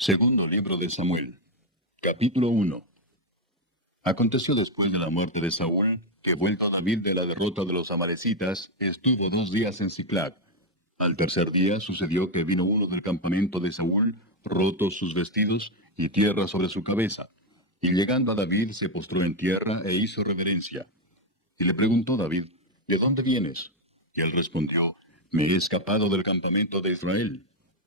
Segundo libro de Samuel, capítulo 1. Aconteció después de la muerte de Saúl, que vuelto David de la derrota de los amalecitas, estuvo 2 días en Siclag. Al tercer día sucedió que vino uno del campamento de Saúl, rotos sus vestidos y tierra sobre su cabeza. Y llegando a David se postró en tierra e hizo reverencia. Y le preguntó David, ¿de dónde vienes? Y él respondió, me he escapado del campamento de Israel.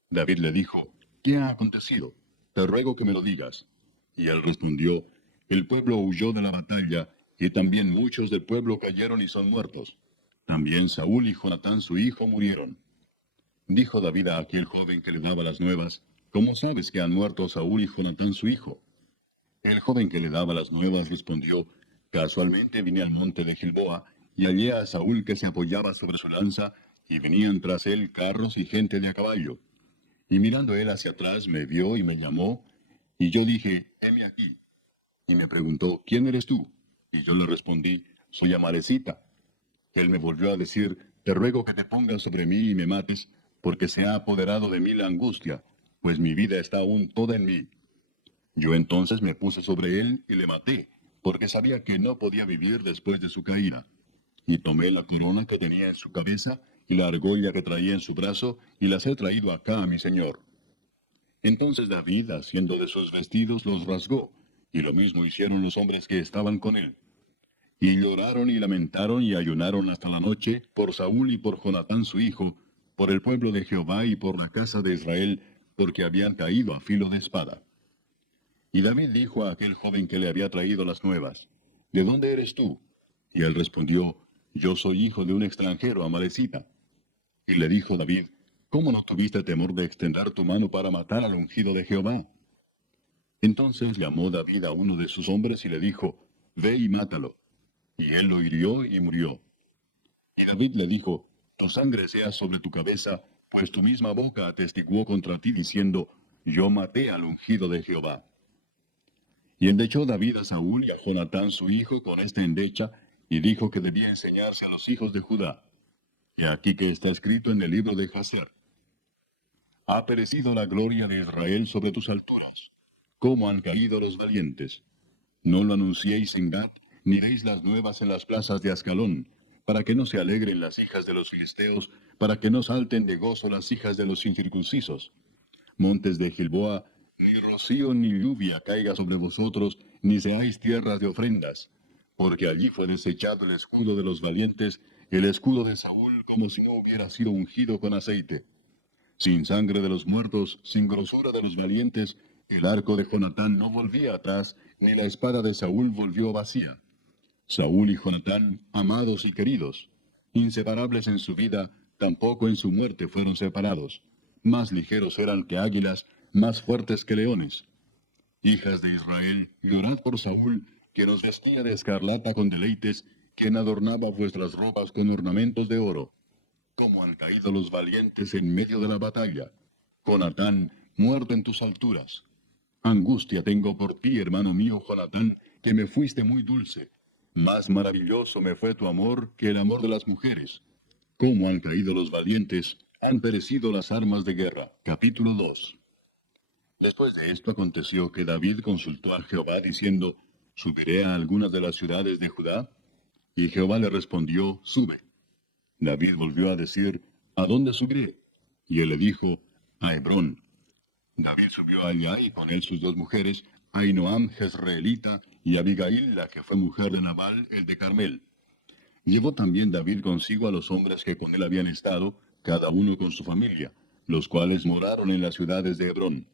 David le dijo, ¿qué ha acontecido? Te ruego que me lo digas. Y él respondió, el pueblo huyó de la batalla, y también muchos del pueblo cayeron y son muertos. También Saúl y Jonatán su hijo murieron. Dijo David a aquel joven que le daba las nuevas, ¿cómo sabes que han muerto Saúl y Jonatán su hijo? El joven que le daba las nuevas respondió, casualmente vine al monte de Gilboa, y hallé a Saúl que se apoyaba sobre su lanza, y venían tras él carros y gente de a caballo. Y mirando él hacia atrás me vio y me llamó, y yo dije, heme aquí. Y me preguntó, ¿quién eres tú? Y yo le respondí, soy Amalecita. Él me volvió a decir, te ruego que te pongas sobre mí y me mates, porque se ha apoderado de mí la angustia, pues mi vida está aún toda en mí. Yo entonces me puse sobre él y le maté, porque sabía que no podía vivir después de su caída. Y tomé la corona que tenía en su cabeza y la argolla que traía en su brazo, y las he traído acá a mi señor. Entonces David, haciendo de sus vestidos, los rasgó, y lo mismo hicieron los hombres que estaban con él. Y lloraron y lamentaron y ayunaron hasta la noche por Saúl y por Jonatán su hijo, por el pueblo de Jehová y por la casa de Israel, porque habían caído a filo de espada. Y David dijo a aquel joven que le había traído las nuevas, ¿de dónde eres tú? Y él respondió, yo soy hijo de un extranjero, Amalecita. Y le dijo David, ¿cómo no tuviste temor de extender tu mano para matar al ungido de Jehová? Entonces llamó David a uno de sus hombres y le dijo, ve y mátalo. Y él lo hirió y murió. Y David le dijo, tu sangre sea sobre tu cabeza, pues tu misma boca atestiguó contra ti diciendo, yo maté al ungido de Jehová. Y endechó David a Saúl y a Jonatán su hijo con esta endecha, y dijo que debía enseñarse a los hijos de Judá. Y aquí que está escrito en el libro de Jaser. Ha perecido la gloria de Israel sobre tus alturas. ¿Cómo han caído los valientes? No lo anunciéis en Gat, ni deis las nuevas en las plazas de Ascalón, para que no se alegren las hijas de los filisteos, para que no salten de gozo las hijas de los incircuncisos. Montes de Gilboa, ni rocío ni lluvia caiga sobre vosotros, ni seáis tierras de ofrendas, porque allí fue desechado el escudo de los valientes, el escudo de Saúl, como si no hubiera sido ungido con aceite. Sin sangre de los muertos, sin grosura de los valientes, el arco de Jonatán no volvía atrás, ni la espada de Saúl volvió vacía. Saúl y Jonatán, amados y queridos, inseparables en su vida, tampoco en su muerte fueron separados. Más ligeros eran que águilas, más fuertes que leones. Hijas de Israel, llorad por Saúl, que nos vestía de escarlata con deleites, quien adornaba vuestras ropas con ornamentos de oro. Cómo han caído los valientes en medio de la batalla. Jonatán, muerto en tus alturas. Angustia tengo por ti, hermano mío Jonatán, que me fuiste muy dulce. Más maravilloso me fue tu amor que el amor de las mujeres. Cómo han caído los valientes, han perecido las armas de guerra. Capítulo 2. Después de esto aconteció que David consultó a Jehová diciendo, ¿subiré a algunas de las ciudades de Judá? Y Jehová le respondió, sube. David volvió a decir, ¿a dónde subiré? Y él le dijo, a Hebrón. David subió allá y con él sus 2 mujeres, Ahinoam jezreelita y Abigail, la que fue mujer de Nabal, el de Carmel. Llevó también David consigo a los hombres que con él habían estado, cada uno con su familia, los cuales moraron en las ciudades de Hebrón.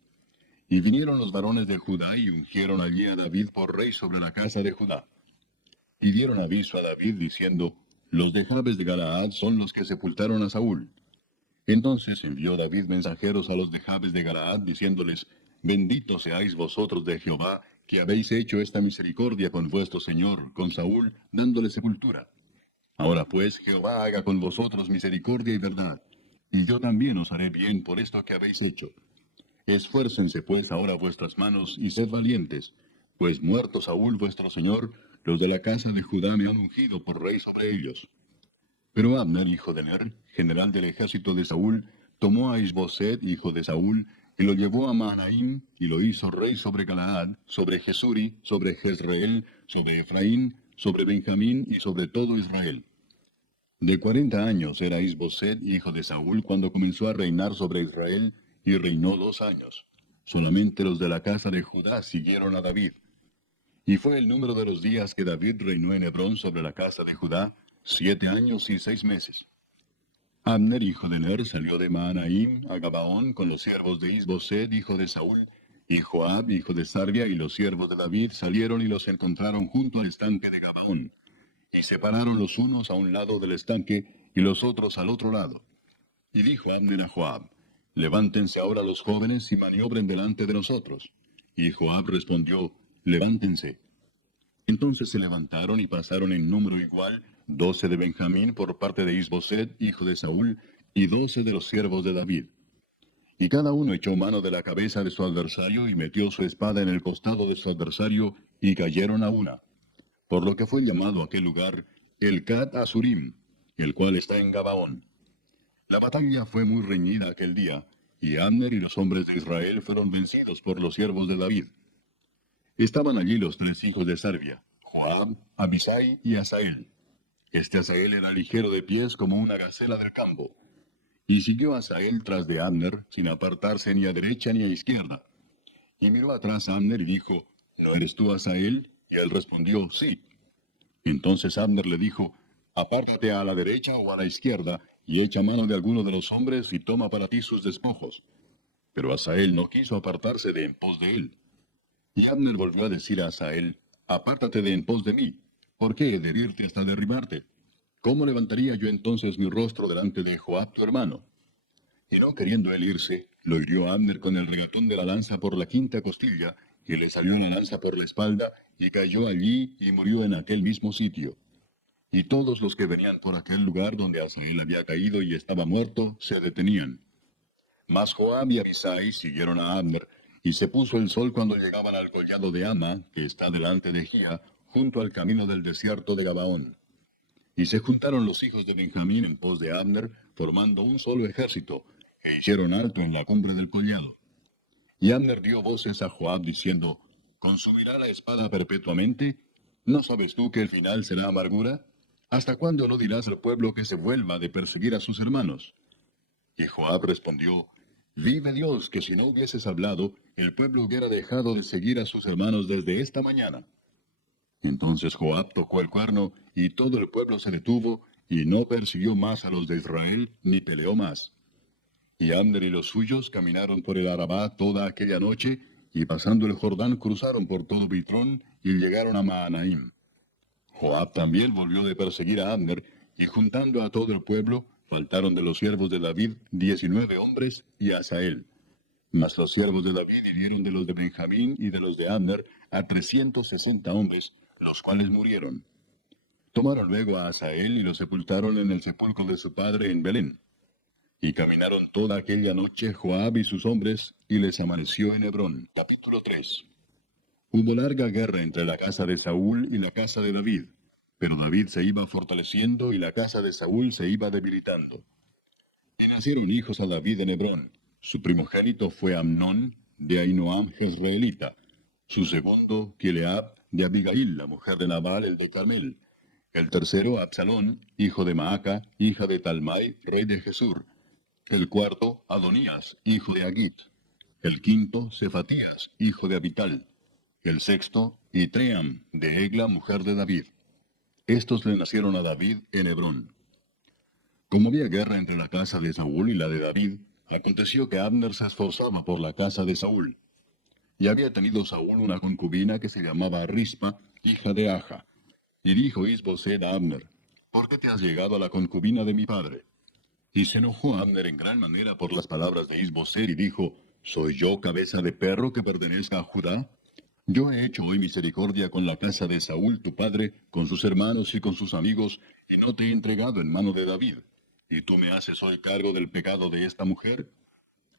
Y vinieron los varones de Judá y ungieron allí a David por rey sobre la casa de Judá. Y dieron aviso a David diciendo, los de Jabes de Galaad son los que sepultaron a Saúl. Entonces envió David mensajeros a los de Jabes de Galaad, diciéndoles, benditos seáis vosotros de Jehová, que habéis hecho esta misericordia con vuestro señor, con Saúl, dándole sepultura. Ahora pues, Jehová haga con vosotros misericordia y verdad, y yo también os haré bien por esto que habéis hecho. Esfuércense pues ahora vuestras manos, y sed valientes, pues muerto Saúl vuestro señor, los de la casa de Judá me han ungido por rey sobre ellos. Pero Abner, hijo de Ner, general del ejército de Saúl, tomó a Isboset, hijo de Saúl, y lo llevó a Mahanaim, y lo hizo rey sobre Galaad, sobre Jesuri, sobre Jezreel, sobre Efraín, sobre Benjamín y sobre todo Israel. De 40 años era Isboset, hijo de Saúl, cuando comenzó a reinar sobre Israel, y reinó 2 años. Solamente los de la casa de Judá siguieron a David. Y fue el número de los días que David reinó en Hebrón sobre la casa de Judá, 7 años y 6 meses. Abner, hijo de Ner, salió de Mahanaim a Gabaón con los siervos de Isboset, hijo de Saúl, y Joab, hijo de Sarvia, y los siervos de David salieron y los encontraron junto al estanque de Gabaón. Y separaron los unos a un lado del estanque y los otros al otro lado. Y dijo Abner a Joab: Levántense ahora los jóvenes y maniobren delante de nosotros. Y Joab respondió: Levántense. Entonces se levantaron y pasaron en número igual 12 de Benjamín por parte de Isboset, hijo de Saúl, y 12 de los siervos de David. Y cada uno echó mano de la cabeza de su adversario y metió su espada en el costado de su adversario, y cayeron a una. Por lo que fue llamado aquel lugar el Cat Azurim, el cual está en Gabaón. La batalla fue muy reñida aquel día, y Abner y los hombres de Israel fueron vencidos por los siervos de David. Estaban allí los 3 hijos de Sarvia, Joab, Abisai y Asael. Este Asael era ligero de pies como una gacela del campo. Y siguió Asael tras de Abner, sin apartarse ni a derecha ni a izquierda. Y miró atrás a Abner y dijo: ¿No eres tú Asael? Y él respondió: Sí. Entonces Abner le dijo: Apártate a la derecha o a la izquierda, y echa mano de alguno de los hombres y toma para ti sus despojos. Pero Asael no quiso apartarse de en pos de él. Y Abner volvió a decir a Asael: Apártate de en pos de mí. ¿Por qué he de herirte hasta derribarte? ¿Cómo levantaría yo entonces mi rostro delante de Joab tu hermano? Y no queriendo él irse, lo hirió Abner con el regatón de la lanza por la quinta costilla, y le salió la lanza por la espalda, y cayó allí y murió en aquel mismo sitio. Y todos los que venían por aquel lugar donde Asael había caído y estaba muerto, se detenían. Mas Joab y Abisai siguieron a Abner, y se puso el sol cuando llegaban al collado de Ama, que está delante de Gía, junto al camino del desierto de Gabaón. Y se juntaron los hijos de Benjamín en pos de Abner, formando un solo ejército, e hicieron alto en la cumbre del collado. Y Abner dio voces a Joab diciendo: ¿Consumirá la espada perpetuamente? ¿No sabes tú que el final será amargura? ¿Hasta cuándo no dirás al pueblo que se vuelva de perseguir a sus hermanos? Y Joab respondió: Vive Dios, que si no hubieses hablado, el pueblo hubiera dejado de seguir a sus hermanos desde esta mañana. Entonces Joab tocó el cuerno, y todo el pueblo se detuvo, y no persiguió más a los de Israel, ni peleó más. Y Abner y los suyos caminaron por el Arabá toda aquella noche, y pasando el Jordán cruzaron por todo Bitrón, y llegaron a Mahanaim. Joab también volvió de perseguir a Abner, y juntando a todo el pueblo, faltaron de los siervos de David 19 hombres y Asael. Mas los siervos de David hirieron de los de Benjamín y de los de Abner a 360 hombres, los cuales murieron. Tomaron luego a Asael y lo sepultaron en el sepulcro de su padre en Belén. Y caminaron toda aquella noche Joab y sus hombres, y les amaneció en Hebrón. Capítulo 3. Hubo larga guerra entre la casa de Saúl y la casa de David, pero David se iba fortaleciendo y la casa de Saúl se iba debilitando. Y nacieron hijos a David en Hebrón. Su primogénito fue Amnón, de Ahinoam jezreelita. Su segundo, Kileab, de Abigail, la mujer de Nabal, el de Carmel. El tercero, Absalón, hijo de Maaca, hija de Talmai, rey de Jesur. El cuarto, Adonías, hijo de Agit. El quinto, Cefatías, hijo de Abital. El sexto, Itream, de Egla, mujer de David. Estos le nacieron a David en Hebrón. Como había guerra entre la casa de Saúl y la de David, aconteció que Abner se esforzaba por la casa de Saúl. Y había tenido Saúl una concubina que se llamaba Rispa, hija de Aja. Y dijo Isboset a Abner: ¿Por qué te has llegado a la concubina de mi padre? Y se enojó Abner en gran manera por las palabras de Isboset y dijo: ¿Soy yo cabeza de perro que pertenezca a Judá? Yo he hecho hoy misericordia con la casa de Saúl tu padre, con sus hermanos y con sus amigos, y no te he entregado en mano de David. ¿Y tú me haces hoy cargo del pecado de esta mujer?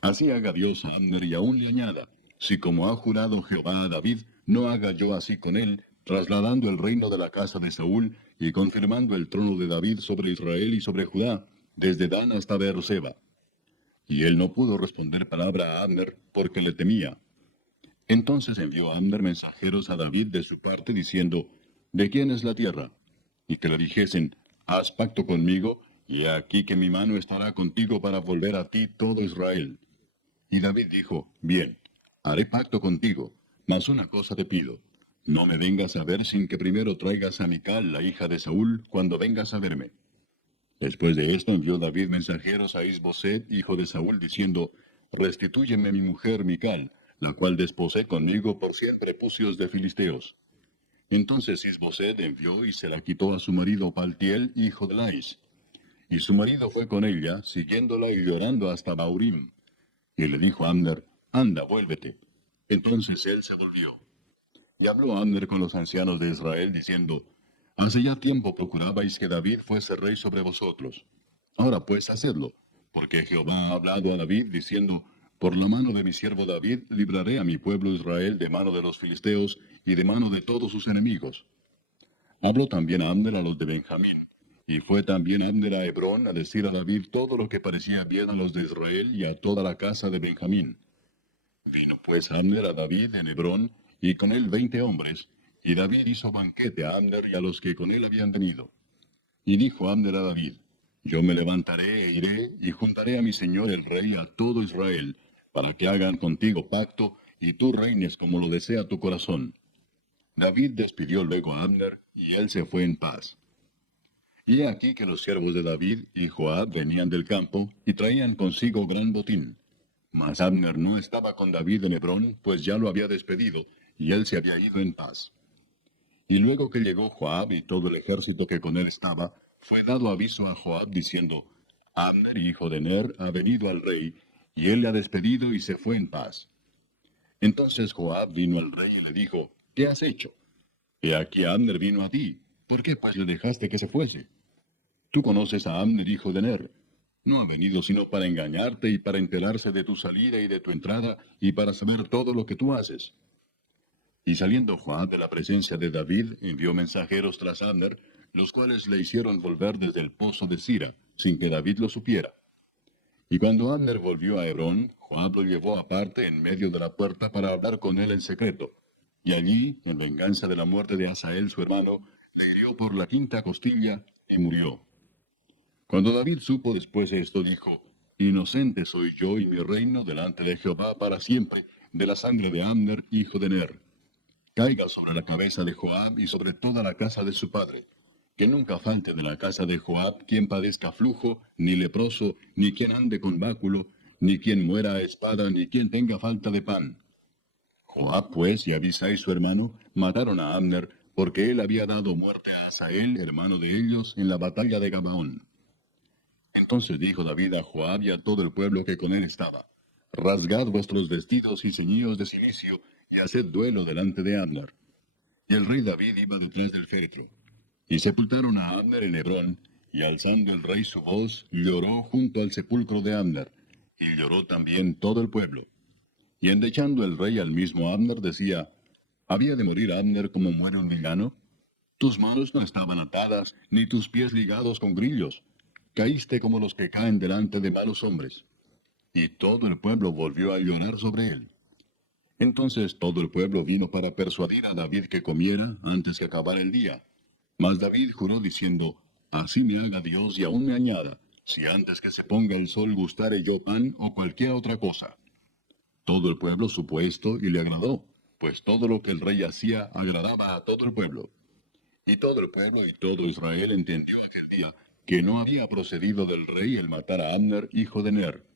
Así haga Dios a Abner y aún le añada: si como ha jurado Jehová a David, no haga yo así con él, trasladando el reino de la casa de Saúl y confirmando el trono de David sobre Israel y sobre Judá, desde Dan hasta Beerseba. Y él no pudo responder palabra a Abner porque le temía. Entonces envió Abner mensajeros a David de su parte diciendo, ¿de quién es la tierra? Y que le dijesen, haz pacto conmigo, y he aquí que mi mano estará contigo para volver a ti todo Israel. Y David dijo, bien, haré pacto contigo, mas una cosa te pido, no me vengas a ver sin que primero traigas a Mical, la hija de Saúl, cuando vengas a verme. Después de esto envió David mensajeros a Isboset, hijo de Saúl, diciendo, restitúyeme mi mujer Mical, la cual desposé conmigo por 100 prepucios de filisteos. Entonces Isboset envió y se la quitó a su marido Paltiel, hijo de Lais. Y su marido fue con ella, siguiéndola y llorando hasta Baurim. Y le dijo a Abner, anda, vuélvete. Entonces él se volvió. Y habló Abner con los ancianos de Israel, diciendo, hace ya tiempo procurabais que David fuese rey sobre vosotros. Ahora pues hacedlo, porque Jehová ha hablado a David, diciendo, por la mano de mi siervo David libraré a mi pueblo Israel de mano de los filisteos y de mano de todos sus enemigos. Habló también Abner a los de Benjamín, y fue también Abner a Hebrón a decir a David todo lo que parecía bien a los de Israel y a toda la casa de Benjamín. Vino pues Abner a David en Hebrón, y con él 20 hombres, y David hizo banquete a Abner y a los que con él habían venido. Y dijo Abner a David, yo me levantaré e iré, y juntaré a mi señor el rey a todo Israel, para que hagan contigo pacto, y tú reines como lo desea tu corazón. David despidió luego a Abner, y él se fue en paz. Y he aquí que los siervos de David y Joab venían del campo, y traían consigo gran botín. Mas Abner no estaba con David en Hebrón, pues ya lo había despedido, y él se había ido en paz. Y luego que llegó Joab y todo el ejército que con él estaba, fue dado aviso a Joab diciendo, Abner, hijo de Ner, ha venido al rey, y él le ha despedido y se fue en paz. Entonces Joab vino al rey y le dijo, ¿qué has hecho? He aquí Abner vino a ti, ¿por qué pues le dejaste que se fuese? Tú conoces a Abner, hijo de Ner. No ha venido sino para engañarte y para enterarse de tu salida y de tu entrada, y para saber todo lo que tú haces. Y saliendo Joab de la presencia de David, envió mensajeros tras Abner, los cuales le hicieron volver desde el pozo de Sira, sin que David lo supiera. Y cuando Abner volvió a Hebrón, Joab lo llevó aparte en medio de la puerta para hablar con él en secreto. Y allí, en venganza de la muerte de Asael su hermano, le hirió por la quinta costilla y murió. Cuando David supo después esto, dijo, inocente soy yo y mi reino delante de Jehová para siempre, de la sangre de Abner, hijo de Ner. Caiga sobre la cabeza de Joab y sobre toda la casa de su padre. Que nunca falte de la casa de Joab quien padezca flujo, ni leproso, ni quien ande con báculo, ni quien muera a espada, ni quien tenga falta de pan. Joab pues y Abisai su hermano mataron a Abner, porque él había dado muerte a Asael, hermano de ellos, en la batalla de Gabaón. Entonces dijo David a Joab y a todo el pueblo que con él estaba, rasgad vuestros vestidos y ceñíos de cilicio, y haced duelo delante de Abner. Y el rey David iba detrás del féretro. Y sepultaron a Abner en Hebrón, y alzando el rey su voz, lloró junto al sepulcro de Abner, y lloró también todo el pueblo. Y endechando el rey al mismo Abner, decía, ¿había de morir Abner como muere un villano? Tus manos no estaban atadas, ni tus pies ligados con grillos. Caíste como los que caen delante de malos hombres. Y todo el pueblo volvió a llorar sobre él. Entonces todo el pueblo vino para persuadir a David que comiera antes que acabara el día. Mas David juró diciendo, así me haga Dios y aún me añada, si antes que se ponga el sol gustare yo pan o cualquier otra cosa. Todo el pueblo supo esto y le agradó, pues todo lo que el rey hacía agradaba a todo el pueblo. Y todo el pueblo y todo Israel entendió aquel día que no había procedido del rey el matar a Abner, hijo de Ner.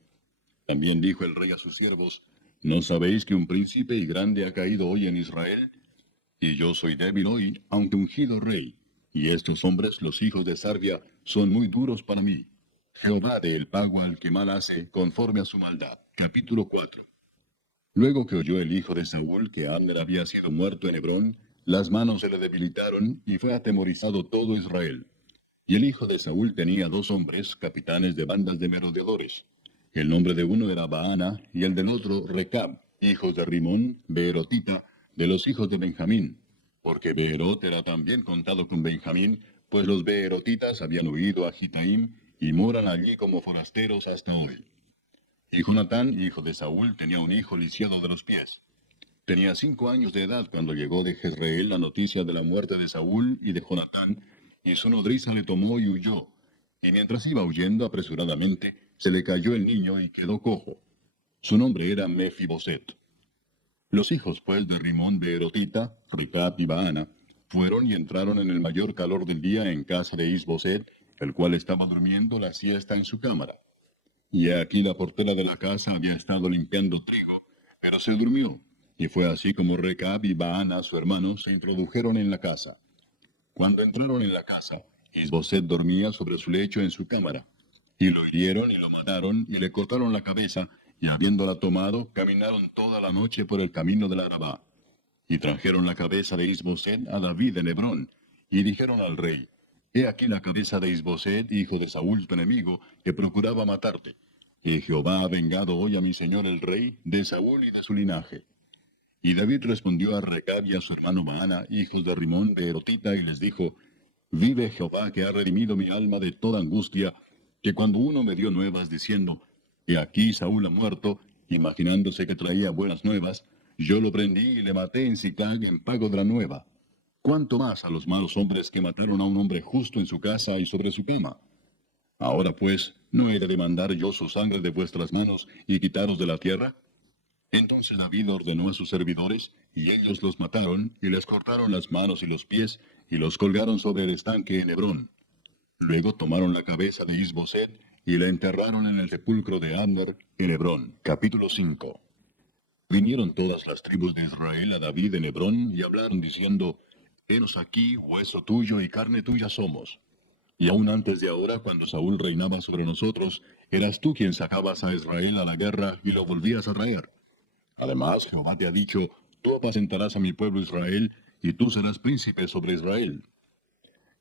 También dijo el rey a sus siervos, ¿no sabéis que un príncipe y grande ha caído hoy en Israel? Y yo soy débil hoy, aunque ungido rey. Y estos hombres, los hijos de Sarvia, son muy duros para mí. Jehová dé el pago al que mal hace, conforme a su maldad. Capítulo 4. Luego que oyó el hijo de Saúl que Abner había sido muerto en Hebrón, las manos se le debilitaron y fue atemorizado todo Israel. Y el hijo de Saúl tenía 2 hombres, capitanes de bandas de merodeadores. El nombre de uno era Baana y el del otro Recab, hijos de Rimón, Beerotita, de los hijos de Benjamín. Porque Beerot era también contado con Benjamín, pues los Beerotitas habían huido a Gitaim y moran allí como forasteros hasta hoy. Y Jonatán, hijo de Saúl, tenía un hijo lisiado de los pies. Tenía 5 años de edad cuando llegó de Jezreel la noticia de la muerte de Saúl y de Jonatán, y su nodriza le tomó y huyó. Y mientras iba huyendo apresuradamente, se le cayó el niño y quedó cojo. Su nombre era Mefiboset. Los hijos, pues, de Rimón de Erotita, Recab y Baana, fueron y entraron en el mayor calor del día en casa de Isboset, el cual estaba durmiendo la siesta en su cámara. Y he aquí la portera de la casa había estado limpiando trigo, pero se durmió. Y fue así como Recab y Baana, su hermano, se introdujeron en la casa. Cuando entraron en la casa, Isboset dormía sobre su lecho en su cámara. Y lo hirieron y lo mataron y le cortaron la cabeza, y habiéndola tomado, caminaron toda la noche por el camino del Arabá. Y trajeron la cabeza de Isboset a David en Hebrón, y dijeron al rey, He aquí la cabeza de Isboset, hijo de Saúl tu enemigo, que procuraba matarte. Y Jehová ha vengado hoy a mi señor el rey, de Saúl y de su linaje. Y David respondió a Recab y a su hermano Baana, hijos de Rimón de Erotita, y les dijo, Vive Jehová que ha redimido mi alma de toda angustia, que cuando uno me dio nuevas diciendo, He aquí Saúl ha muerto, imaginándose que traía buenas nuevas, yo lo prendí y le maté en Siclag en pago de la nueva. ¿Cuánto más a los malos hombres que mataron a un hombre justo en su casa y sobre su cama? Ahora pues, ¿no he de demandar yo su sangre de vuestras manos y quitaros de la tierra? Entonces David ordenó a sus servidores, y ellos los mataron, y les cortaron las manos y los pies, y los colgaron sobre el estanque en Hebrón. Luego tomaron la cabeza de Isboset, y la enterraron en el sepulcro de Abner, en Hebrón. Capítulo 5. Vinieron todas las tribus de Israel a David en Hebrón, y hablaron diciendo, Henos aquí, hueso tuyo y carne tuya somos. Y aún antes de ahora, cuando Saúl reinaba sobre nosotros, eras tú quien sacabas a Israel a la guerra y lo volvías a traer. Además, Jehová te ha dicho, tú apacentarás a mi pueblo Israel, y tú serás príncipe sobre Israel.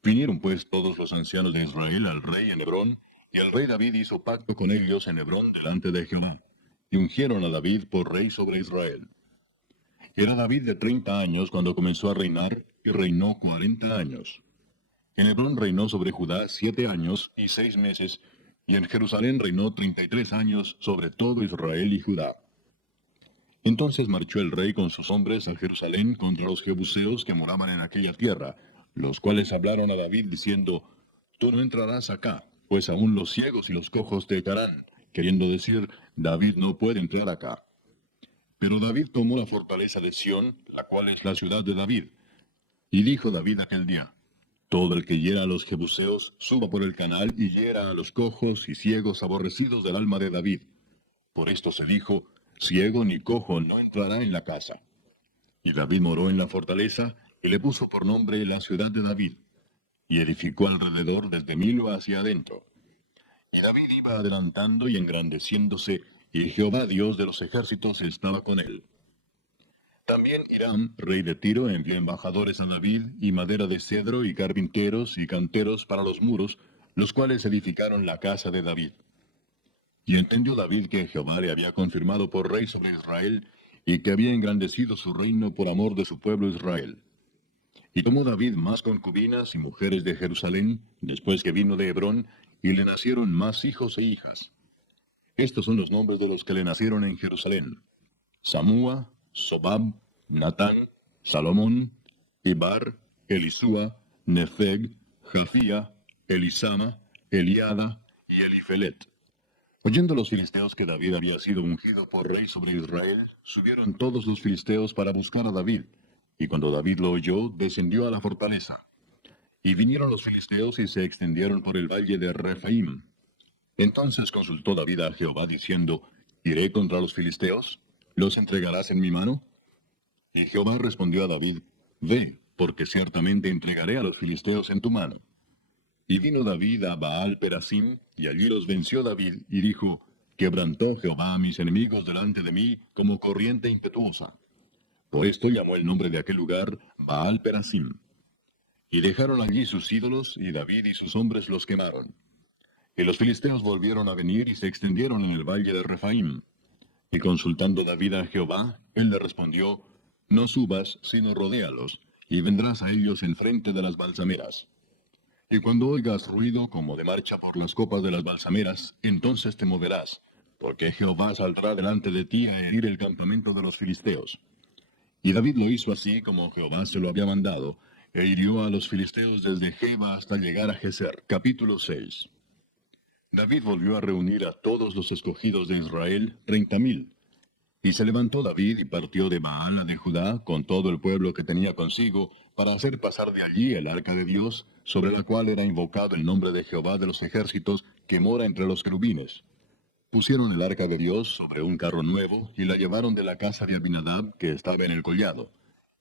Vinieron pues todos los ancianos de Israel al rey en Hebrón, y el rey David hizo pacto con ellos en Hebrón delante de Jehová, y ungieron a David por rey sobre Israel. Era David de 30 años cuando comenzó a reinar, y reinó 40 años. En Hebrón reinó sobre Judá 7 años y 6 meses, y en Jerusalén reinó 33 años sobre todo Israel y Judá. Entonces marchó el rey con sus hombres a Jerusalén contra los jebuseos que moraban en aquella tierra, los cuales hablaron a David diciendo, Tú no entrarás acá, pues aún los ciegos y los cojos te echarán, queriendo decir, David no puede entrar acá. Pero David tomó la fortaleza de Sión, la cual es la ciudad de David. Y dijo David aquel día, Todo el que hiera a los jebuseos, suba por el canal y hiera a los cojos y ciegos aborrecidos del alma de David. Por esto se dijo, ciego ni cojo no entrará en la casa. Y David moró en la fortaleza, y le puso por nombre la ciudad de David, y edificó alrededor desde Milo hacia adentro. Y David iba adelantando y engrandeciéndose, y Jehová Dios de los ejércitos estaba con él. También Hiram, rey de Tiro, envió embajadores a David, y madera de cedro, y carpinteros, y canteros para los muros, los cuales edificaron la casa de David. Y entendió David que Jehová le había confirmado por rey sobre Israel, y que había engrandecido su reino por amor de su pueblo Israel. Y tomó David más concubinas y mujeres de Jerusalén, después que vino de Hebrón, y le nacieron más hijos e hijas. Estos son los nombres de los que le nacieron en Jerusalén: Samúa, Sobab, Natán, Salomón, Ibar, Elisúa, Nefeg, Jafía, Elisama, Eliada y Elifelet. Oyendo los filisteos que David había sido ungido por rey sobre Israel, subieron todos los filisteos para buscar a David. Y cuando David lo oyó, descendió a la fortaleza. Y vinieron los filisteos y se extendieron por el valle de Rephaim. Entonces consultó David a Jehová diciendo, ¿Iré contra los filisteos? ¿Los entregarás en mi mano? Y Jehová respondió a David, Ve, porque ciertamente entregaré a los filisteos en tu mano. Y vino David a Baal Perasim, y allí los venció David, y dijo, Quebrantó Jehová a mis enemigos delante de mí como corriente impetuosa. Por esto llamó el nombre de aquel lugar Baal Perasim. Y dejaron allí sus ídolos, y David y sus hombres los quemaron. Y los filisteos volvieron a venir y se extendieron en el valle de Rephaim. Y consultando David a Jehová, él le respondió, No subas, sino rodéalos, y vendrás a ellos enfrente de las balsameras. Y cuando oigas ruido como de marcha por las copas de las balsameras, entonces te moverás, porque Jehová saldrá delante de ti a herir el campamento de los filisteos. Y David lo hizo así como Jehová se lo había mandado, e hirió a los filisteos desde Geba hasta llegar a Geser. Capítulo 6. David volvió a reunir a todos los escogidos de Israel, 30,000. Y se levantó David y partió de Baala de Judá con todo el pueblo que tenía consigo, para hacer pasar de allí el arca de Dios, sobre la cual era invocado el nombre de Jehová de los ejércitos, que mora entre los querubines. Pusieron el arca de Dios sobre un carro nuevo, y la llevaron de la casa de Abinadab, que estaba en el collado.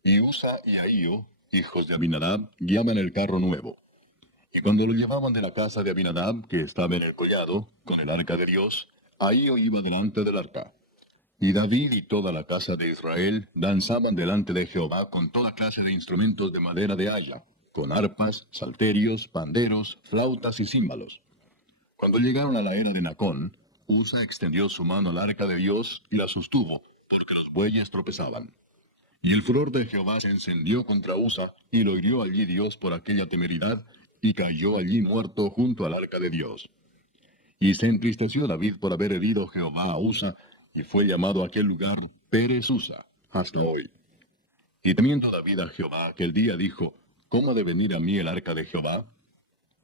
Y Usa y Ahío, hijos de Abinadab, guiaban el carro nuevo. Y cuando lo llevaban de la casa de Abinadab, que estaba en el collado, con el arca de Dios, Ahío iba delante del arca. Y David y toda la casa de Israel danzaban delante de Jehová con toda clase de instrumentos de madera de haya, con arpas, salterios, panderos, flautas y címbalos. Cuando llegaron a la era de Nacón, Usa extendió su mano al arca de Dios y la sostuvo, porque los bueyes tropezaban. Y el furor de Jehová se encendió contra Usa, y lo hirió allí Dios por aquella temeridad, y cayó allí muerto junto al arca de Dios. Y se entristeció David por haber herido Jehová a Usa, y fue llamado aquel lugar Pérez Usa, hasta hoy. Y temiendo David a Jehová aquel día dijo, ¿cómo ha de venir a mí el arca de Jehová?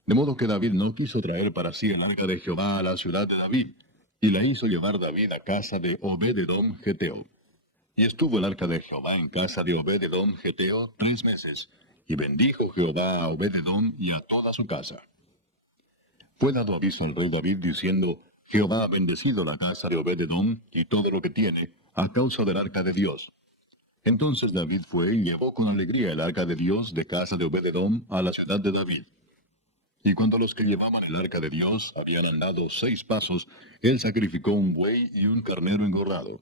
De modo que David no quiso traer para sí el arca de Jehová a la ciudad de David, y la hizo llevar David a casa de Obed-edom Geteo. Y estuvo el arca de Jehová en casa de Obed-edom Geteo 3 meses, y bendijo Jehová a Obed-edom y a toda su casa. Fue dado aviso al rey David diciendo, Jehová ha bendecido la casa de Obed-edom y todo lo que tiene, a causa del arca de Dios. Entonces David fue y llevó con alegría el arca de Dios de casa de Obed-edom a la ciudad de David. Y cuando los que llevaban el arca de Dios habían andado 6 pasos, él sacrificó un buey y un carnero engorrado.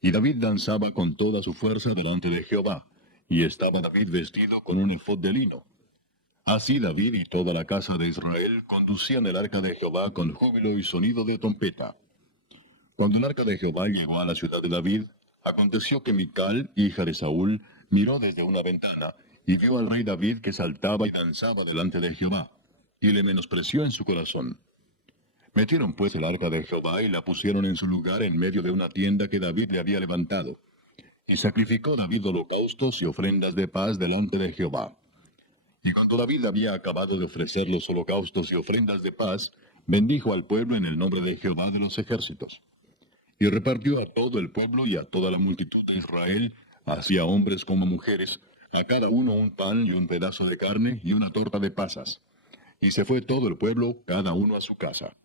Y David danzaba con toda su fuerza delante de Jehová, y estaba David vestido con un efod de lino. Así David y toda la casa de Israel conducían el arca de Jehová con júbilo y sonido de trompeta. Cuando el arca de Jehová llegó a la ciudad de David, aconteció que Mical, hija de Saúl, miró desde una ventana, y vio al rey David que saltaba y danzaba delante de Jehová, y le menospreció en su corazón. Metieron pues el arca de Jehová y la pusieron en su lugar en medio de una tienda que David le había levantado. Y sacrificó David holocaustos y ofrendas de paz delante de Jehová. Y cuando David había acabado de ofrecer los holocaustos y ofrendas de paz, bendijo al pueblo en el nombre de Jehová de los ejércitos. Y repartió a todo el pueblo y a toda la multitud de Israel, así a hombres como mujeres, a cada uno un pan y un pedazo de carne y una torta de pasas. Y se fue todo el pueblo, cada uno a su casa.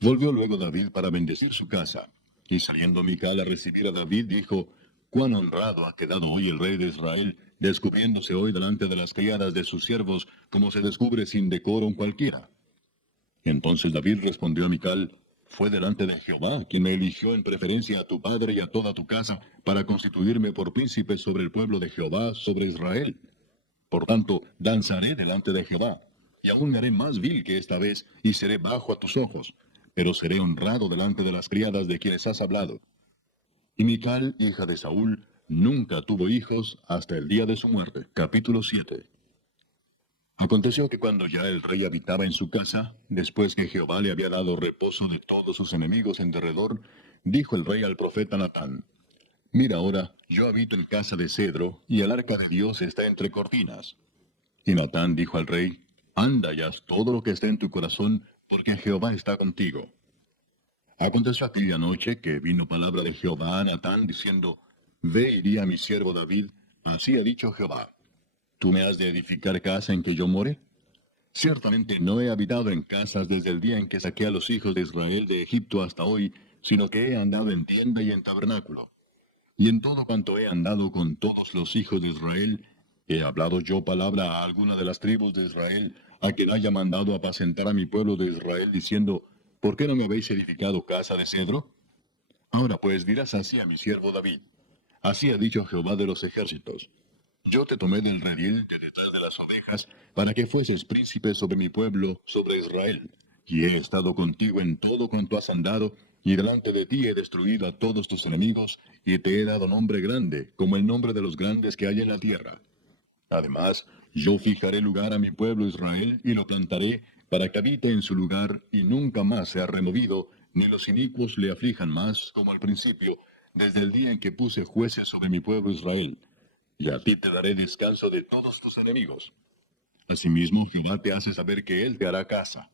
Volvió luego David para bendecir su casa. Y saliendo Mical a recibir a David, dijo, «Cuán honrado ha quedado hoy el rey de Israel, descubriéndose hoy delante de las criadas de sus siervos, como se descubre sin decoro cualquiera». Entonces David respondió a Mical, «Fue delante de Jehová quien me eligió en preferencia a tu padre y a toda tu casa, para constituirme por príncipe sobre el pueblo de Jehová, sobre Israel. Por tanto, danzaré delante de Jehová, y aún me haré más vil que esta vez, y seré bajo a tus ojos, pero seré honrado delante de las criadas de quienes has hablado». Y Mical, hija de Saúl, nunca tuvo hijos hasta el día de su muerte. Capítulo 7. Aconteció que cuando ya el rey habitaba en su casa, después que Jehová le había dado reposo de todos sus enemigos en derredor, dijo el rey al profeta Natán, «Mira ahora, yo habito en casa de cedro, y el arca de Dios está entre cortinas». Y Natán dijo al rey, «Anda y haz todo lo que esté en tu corazón, porque Jehová está contigo». Aconteció aquella noche que vino palabra de Jehová a Natán, diciendo, «Ve y di a mi siervo David, así ha dicho Jehová, ¿tú me has de edificar casa en que yo more? Ciertamente no he habitado en casas desde el día en que saqué a los hijos de Israel de Egipto hasta hoy, sino que he andado en tienda y en tabernáculo. Y en todo cuanto he andado con todos los hijos de Israel, ¿he hablado yo palabra a alguna de las tribus de Israel, a quien haya mandado apacentar a mi pueblo de Israel, diciendo, ¿por qué no me habéis edificado casa de cedro? Ahora pues dirás así a mi siervo David, así ha dicho Jehová de los ejércitos, yo te tomé del redil de detrás de las ovejas, para que fueses príncipe sobre mi pueblo, sobre Israel, y he estado contigo en todo cuanto has andado, y delante de ti he destruido a todos tus enemigos, y te he dado nombre grande, como el nombre de los grandes que hay en la tierra. Además, yo fijaré lugar a mi pueblo Israel, y lo plantaré, para que habite en su lugar, y nunca más sea removido, ni los inicuos le aflijan más, como al principio, desde el día en que puse jueces sobre mi pueblo Israel. Y a ti te daré descanso de todos tus enemigos. Asimismo, Jehová te hace saber que Él te hará casa.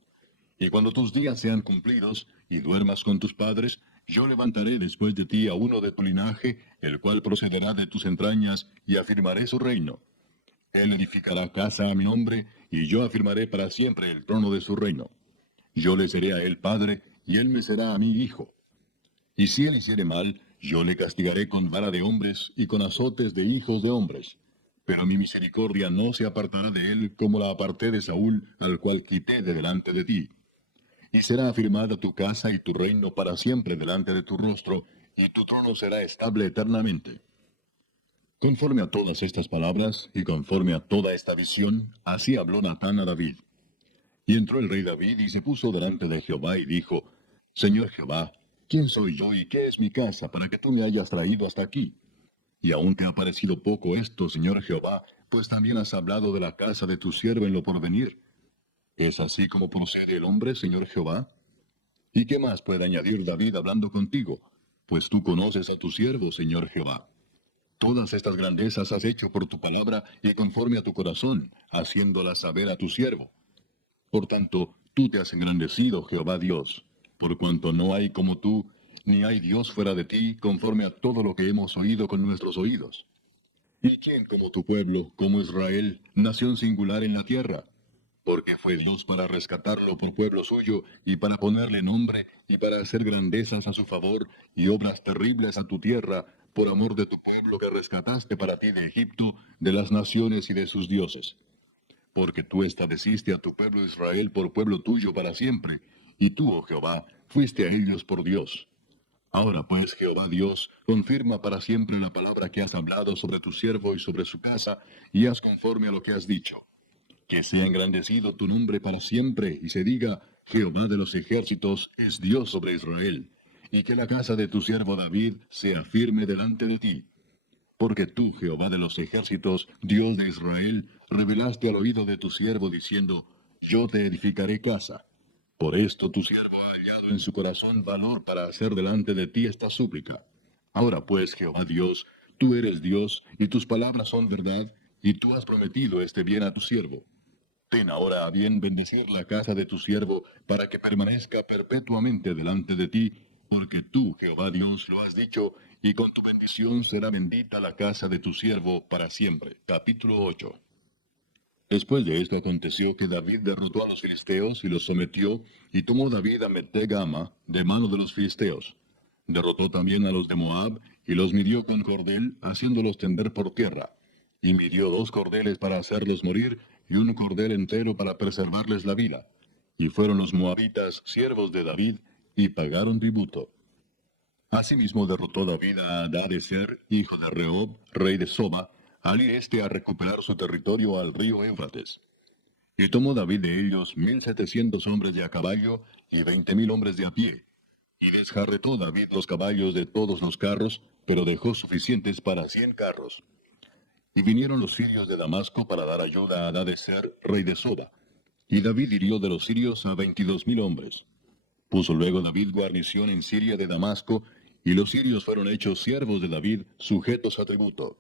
Y cuando tus días sean cumplidos, y duermas con tus padres, yo levantaré después de ti a uno de tu linaje, el cual procederá de tus entrañas, y afirmaré su reino. Él edificará casa a mi nombre, y yo afirmaré para siempre el trono de su reino. Yo le seré a él padre, y él me será a mí hijo. Y si él hiciere mal, yo le castigaré con vara de hombres y con azotes de hijos de hombres. Pero mi misericordia no se apartará de él como la aparté de Saúl, al cual quité de delante de ti. Y será afirmada tu casa y tu reino para siempre delante de tu rostro, y tu trono será estable eternamente. Conforme a todas estas palabras, y conforme a toda esta visión, así habló Natán a David. Y entró el rey David y se puso delante de Jehová y dijo, Señor Jehová, ¿quién soy yo y qué es mi casa para que tú me hayas traído hasta aquí? Y aún te ha parecido poco esto, Señor Jehová, pues también has hablado de la casa de tu siervo en lo porvenir. ¿Es así como procede el hombre, Señor Jehová? ¿Y qué más puede añadir David hablando contigo? Pues tú conoces a tu siervo, Señor Jehová. Todas estas grandezas has hecho por tu palabra y conforme a tu corazón, haciéndolas saber a tu siervo. Por tanto, tú te has engrandecido, Jehová Dios, por cuanto no hay como tú, ni hay Dios fuera de ti, conforme a todo lo que hemos oído con nuestros oídos. ¿Y quién como tu pueblo, como Israel, nación singular en la tierra? Porque fue Dios para rescatarlo por pueblo suyo, y para ponerle nombre, y para hacer grandezas a su favor, y obras terribles a tu tierra, por amor de tu pueblo que rescataste para ti de Egipto, de las naciones y de sus dioses. Porque tú estableciste a tu pueblo Israel por pueblo tuyo para siempre, y tú, oh Jehová, fuiste a ellos por Dios. Ahora pues, Jehová Dios, confirma para siempre la palabra que has hablado sobre tu siervo y sobre su casa, y haz conforme a lo que has dicho. Que sea engrandecido tu nombre para siempre, y se diga, Jehová de los ejércitos es Dios sobre Israel, y que la casa de tu siervo David sea firme delante de ti. Porque tú, Jehová de los ejércitos, Dios de Israel, revelaste al oído de tu siervo diciendo, Yo te edificaré casa. Por esto tu siervo ha hallado en su corazón valor para hacer delante de ti esta súplica. Ahora pues, Jehová Dios, tú eres Dios, y tus palabras son verdad, y tú has prometido este bien a tu siervo. Ten ahora a bien bendecir la casa de tu siervo, para que permanezca perpetuamente delante de ti, porque tú, Jehová Dios, lo has dicho, y con tu bendición será bendita la casa de tu siervo para siempre. Capítulo 8. Después de esto aconteció que David derrotó a los filisteos y los sometió, y tomó David a Meteg-ama de mano de los filisteos. Derrotó también a los de Moab, y los midió con cordel, haciéndolos tender por tierra. Y midió 2 cordeles para hacerlos morir, y un cordel entero para preservarles la vida. Y fueron los moabitas siervos de David, y pagaron tributo. Asimismo derrotó David a Hadadezer, hijo de Rehob, rey de Soba, al ir éste a recuperar su territorio al río Éufrates. Y tomó David de ellos 1,700 hombres de a caballo y 20,000 hombres de a pie. Y desjarretó David los caballos de todos los carros, pero dejó suficientes para 100 carros. Y vinieron los sirios de Damasco para dar ayuda a Hadadezer, rey de Soba. Y David hirió de los sirios a 22,000 hombres. Puso luego David guarnición en Siria de Damasco, y los sirios fueron hechos siervos de David, sujetos a tributo.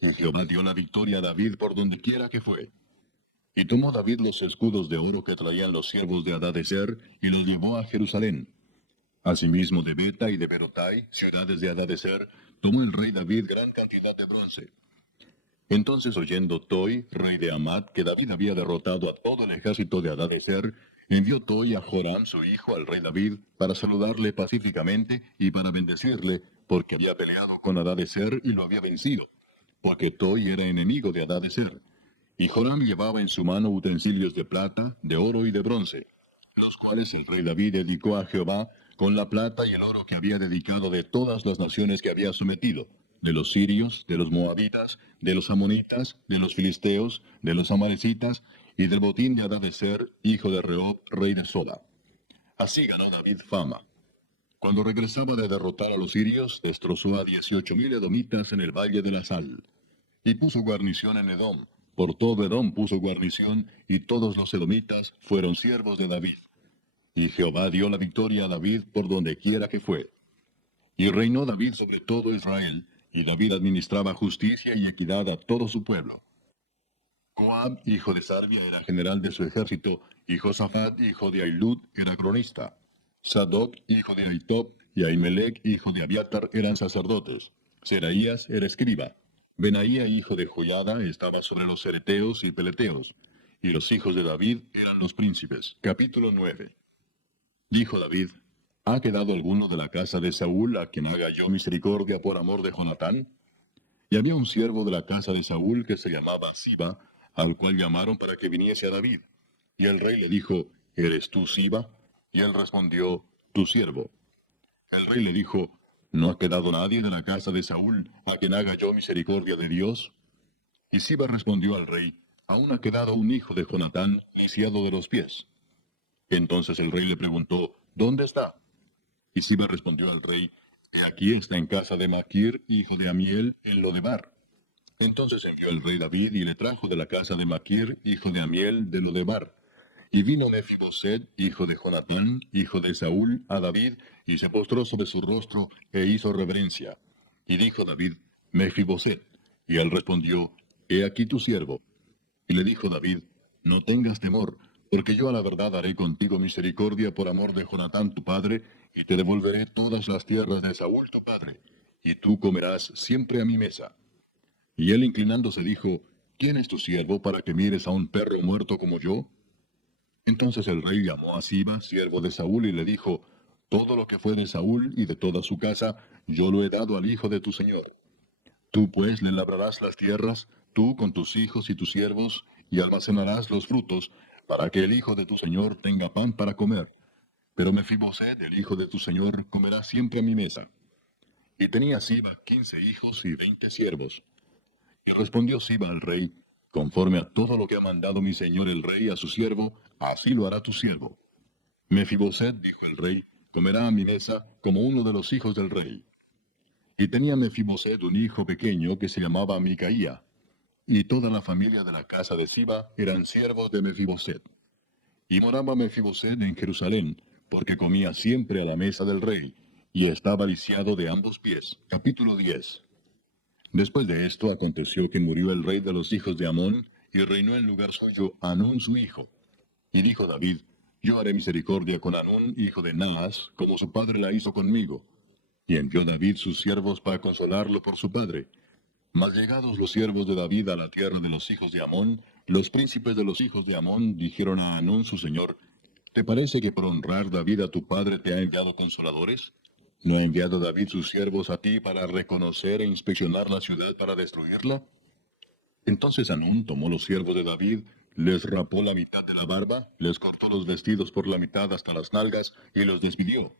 Y Jehová dio la victoria a David por donde quiera que fue. Y tomó David los escudos de oro que traían los siervos de Hadadezer, y los llevó a Jerusalén. Asimismo de Beta y de Berotai, ciudades de Hadadezer, tomó el rey David gran cantidad de bronce. Entonces oyendo Toi, rey de Amat, que David había derrotado a todo el ejército de Hadadezer, envió Toi a Joram su hijo al rey David, para saludarle pacíficamente y para bendecirle, porque había peleado con Hadadezer y lo había vencido, porque Toi era enemigo de Hadadezer. Y Joram llevaba en su mano utensilios de plata, de oro y de bronce, los cuales el rey David dedicó a Jehová con la plata y el oro que había dedicado de todas las naciones que había sometido, de los sirios, de los moabitas, de los amonitas, de los filisteos, de los amalecitas, y del botín de Hadadezer, hijo de Rehob, rey de Soba. Así ganó David fama. Cuando regresaba de derrotar a los sirios, destrozó a 18,000 edomitas en el valle de la Sal. Y puso guarnición en Edom. Por todo Edom puso guarnición, y todos los edomitas fueron siervos de David. y Jehová dio la victoria a David por donde quiera que fue. Y reinó David sobre todo Israel, y David administraba justicia y equidad a todo su pueblo. Joab, hijo de Sarvia, era general de su ejército, y Josafat, hijo de Ahilud, era cronista. Sadoc, hijo de Ahitob, y Ahimelech, hijo de Abiatar, eran sacerdotes. Seraías era escriba. Benaía, hijo de Joiada, estaba sobre los cereteos y peleteos. Y los hijos de David eran los príncipes. Capítulo 9. Dijo David: ¿Ha quedado alguno de la casa de Saúl a quien haga yo misericordia por amor de Jonatán? Y había un siervo de la casa de Saúl que se llamaba Siba, al cual llamaron para que viniese a David. Y el rey le dijo: ¿Eres tú Siba? Y él respondió: Tu siervo. El rey le dijo: ¿No ha quedado nadie de la casa de Saúl a quien haga yo misericordia de Dios? Y Siba respondió al rey: Aún ha quedado un hijo de Jonatán, lisiado de los pies. Entonces el rey le preguntó: ¿Dónde está? Y Siba respondió al rey: He aquí está en casa de Maquir, hijo de Amiel, en Lodebar. Entonces envió el rey David y le trajo de la casa de Maquir, hijo de Amiel, de Lodebar. Y vino Mefiboset, hijo de Jonatán, hijo de Saúl, a David, y se postró sobre su rostro, e hizo reverencia. Y dijo David: Mefiboset. Y él respondió: He aquí tu siervo. Y le dijo David: No tengas temor, porque yo a la verdad haré contigo misericordia por amor de Jonatán tu padre, y te devolveré todas las tierras de Saúl tu padre, y tú comerás siempre a mi mesa. Y él inclinándose dijo: ¿Quién es tu siervo para que mires a un perro muerto como yo? Entonces el rey llamó a Siba, siervo de Saúl, y le dijo: Todo lo que fue de Saúl y de toda su casa, yo lo he dado al hijo de tu señor. Tú pues le labrarás las tierras, tú con tus hijos y tus siervos, y almacenarás los frutos, para que el hijo de tu señor tenga pan para comer. Pero Mefiboset, el hijo de tu señor, comerá siempre a mi mesa. Y tenía Siba 15 hijos y 20 siervos. Y respondió Siba al rey: Conforme a todo lo que ha mandado mi señor el rey a su siervo, así lo hará tu siervo. Mefiboset, dijo el rey, comerá a mi mesa como uno de los hijos del rey. Y tenía Mefiboset un hijo pequeño que se llamaba Micaía. Y toda la familia de la casa de Siba eran siervos de Mefiboset. Y moraba Mefiboset en Jerusalén, porque comía siempre a la mesa del rey, y estaba lisiado de ambos pies. Capítulo 10. Después de esto aconteció que murió el rey de los hijos de Amón, y reinó en lugar suyo Hanún su hijo. Y dijo David: Yo haré misericordia con Hanún, hijo de Naas, como su padre la hizo conmigo. Y envió David sus siervos para consolarlo por su padre. Mas llegados los siervos de David a la tierra de los hijos de Amón, los príncipes de los hijos de Amón dijeron a Hanún su señor: ¿Te parece que por honrar David a tu padre te ha enviado consoladores? ¿No ha enviado David sus siervos a ti para reconocer e inspeccionar la ciudad para destruirla? Entonces Hanún tomó los siervos de David, les rapó la mitad de la barba, les cortó los vestidos por la mitad hasta las nalgas y los despidió.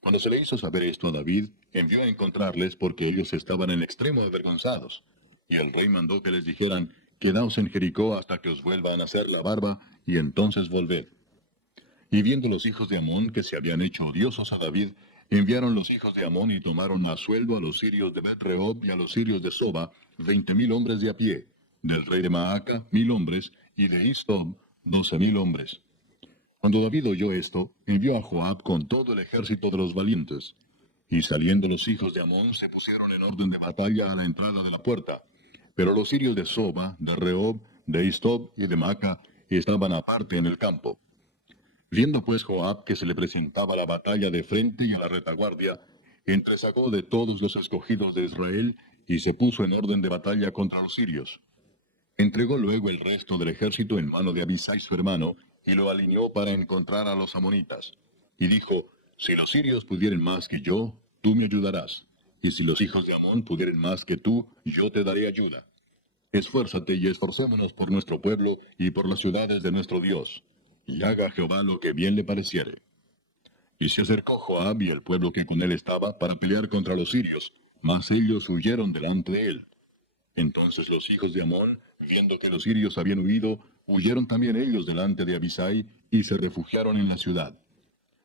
Cuando se le hizo saber esto a David, envió a encontrarles porque ellos estaban en extremo avergonzados. Y el rey mandó que les dijeran: Quedaos en Jericó hasta que os vuelvan a hacer la barba, y entonces volved. Y viendo los hijos de Amón que se habían hecho odiosos a David, enviaron los hijos de Amón y tomaron a sueldo a los sirios de Bet-Rehob y a los sirios de Soba, 20,000 hombres de a pie, del rey de Maaca 1,000 hombres, y de Istob 12,000 hombres. Cuando David oyó esto, envió a Joab con todo el ejército de los valientes. Y saliendo los hijos de Amón se pusieron en orden de batalla a la entrada de la puerta. Pero los sirios de Soba, de Rehob, de Istob y de Maaca estaban aparte en el campo. Viendo pues Joab que se le presentaba la batalla de frente y a la retaguardia, entresacó de todos los escogidos de Israel y se puso en orden de batalla contra los sirios. Entregó luego el resto del ejército en mano de Abisai su hermano, y lo alineó para encontrar a los amonitas. Y dijo: Si los sirios pudieren más que yo, tú me ayudarás. Y si los hijos de Amón pudieren más que tú, yo te daré ayuda. Esfuérzate y esforcémonos por nuestro pueblo y por las ciudades de nuestro Dios. Y haga Jehová lo que bien le pareciere. Y se acercó Joab y el pueblo que con él estaba para pelear contra los sirios, mas ellos huyeron delante de él. Entonces los hijos de Amón, viendo que los sirios habían huido, huyeron también ellos delante de Abisai y se refugiaron en la ciudad.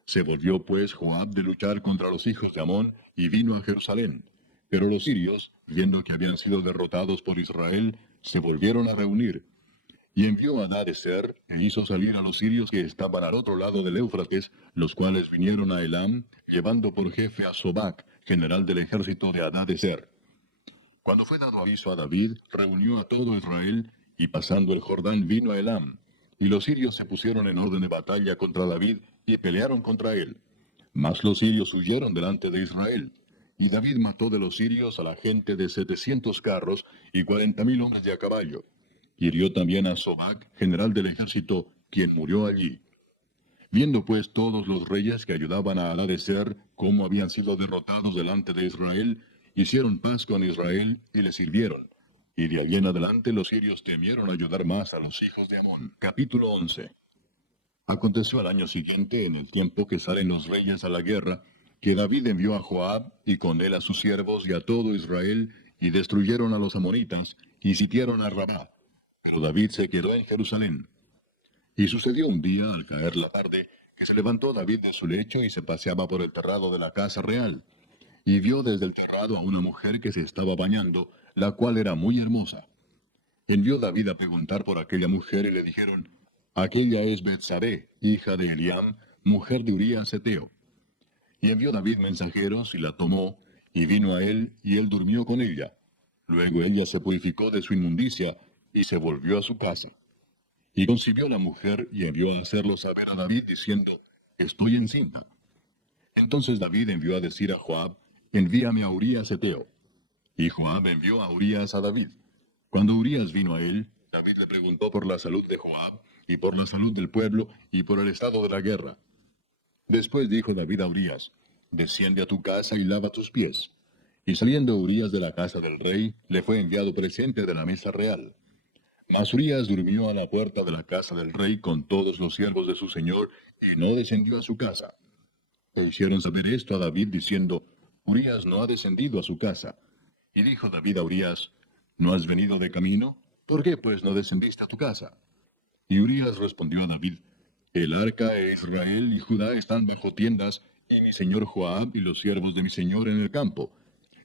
Se volvió pues Joab de luchar contra los hijos de Amón y vino a Jerusalén. Pero los sirios, viendo que habían sido derrotados por Israel, se volvieron a reunir. Y envió a Hadadezer, e hizo salir a los sirios que estaban al otro lado del Éufrates, los cuales vinieron a Elam, llevando por jefe a Sobac, general del ejército de Hadadezer. Cuando fue dado aviso a David, reunió a todo Israel, y pasando el Jordán vino a Elam. Y los sirios se pusieron en orden de batalla contra David, y pelearon contra él. Mas los sirios huyeron delante de Israel. Y David mató de los sirios a la gente de 700 carros, y 40,000 hombres de a caballo. Hirió también a Sobac, general del ejército, quien murió allí. Viendo pues todos los reyes que ayudaban a Hadadezer cómo habían sido derrotados delante de Israel, hicieron paz con Israel y le sirvieron. Y de allí en adelante los sirios temieron ayudar más a los hijos de Amón. Capítulo 11. Aconteció al año siguiente, en el tiempo que salen los reyes a la guerra, que David envió a Joab, y con él a sus siervos y a todo Israel, y destruyeron a los amonitas, y sitiaron a Rabá. Pero David se quedó en Jerusalén. Y sucedió un día, al caer la tarde, que se levantó David de su lecho y se paseaba por el terrado de la casa real. Y vio desde el terrado a una mujer que se estaba bañando, la cual era muy hermosa. Envió David a preguntar por aquella mujer y le dijeron, aquella es Betsabé, hija de Eliam, mujer de Urías Heteo. Y envió David mensajeros y la tomó, y vino a él, y él durmió con ella. Luego ella se purificó de su inmundicia, y se volvió a su casa. Y concibió la mujer, y envió a hacerlo saber a David, diciendo, estoy encinta. Entonces David envió a decir a Joab, envíame a Urías Heteo. Y Joab envió a Urías a David. Cuando Urías vino a él, David le preguntó por la salud de Joab, y por la salud del pueblo, y por el estado de la guerra. Después dijo David a Urías, desciende a tu casa y lava tus pies. Y saliendo Urías de la casa del rey, le fue enviado presente de la mesa real. Mas Urías durmió a la puerta de la casa del rey con todos los siervos de su señor, y no descendió a su casa. E hicieron saber esto a David, diciendo, Urías no ha descendido a su casa. Y dijo David a Urías, ¿no has venido de camino? ¿Por qué pues no descendiste a tu casa? Y Urías respondió a David, el arca e Israel y Judá están bajo tiendas, y mi señor Joab y los siervos de mi señor en el campo.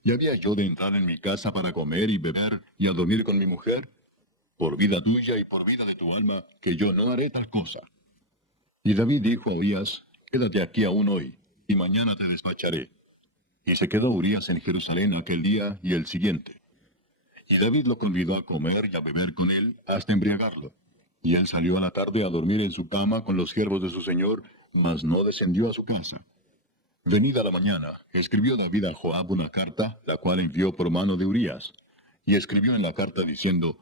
¿Y había yo de entrar en mi casa para comer y beber y a dormir con mi mujer? Por vida tuya y por vida de tu alma, que yo no haré tal cosa. Y David dijo a Urías, quédate aquí aún hoy, y mañana te despacharé. Y se quedó Urías en Jerusalén aquel día y el siguiente. Y David lo convidó a comer y a beber con él hasta embriagarlo. Y él salió a la tarde a dormir en su cama con los siervos de su señor, mas no descendió a su casa. Venida la mañana, escribió David a Joab una carta, la cual envió por mano de Urías. Y escribió en la carta diciendo,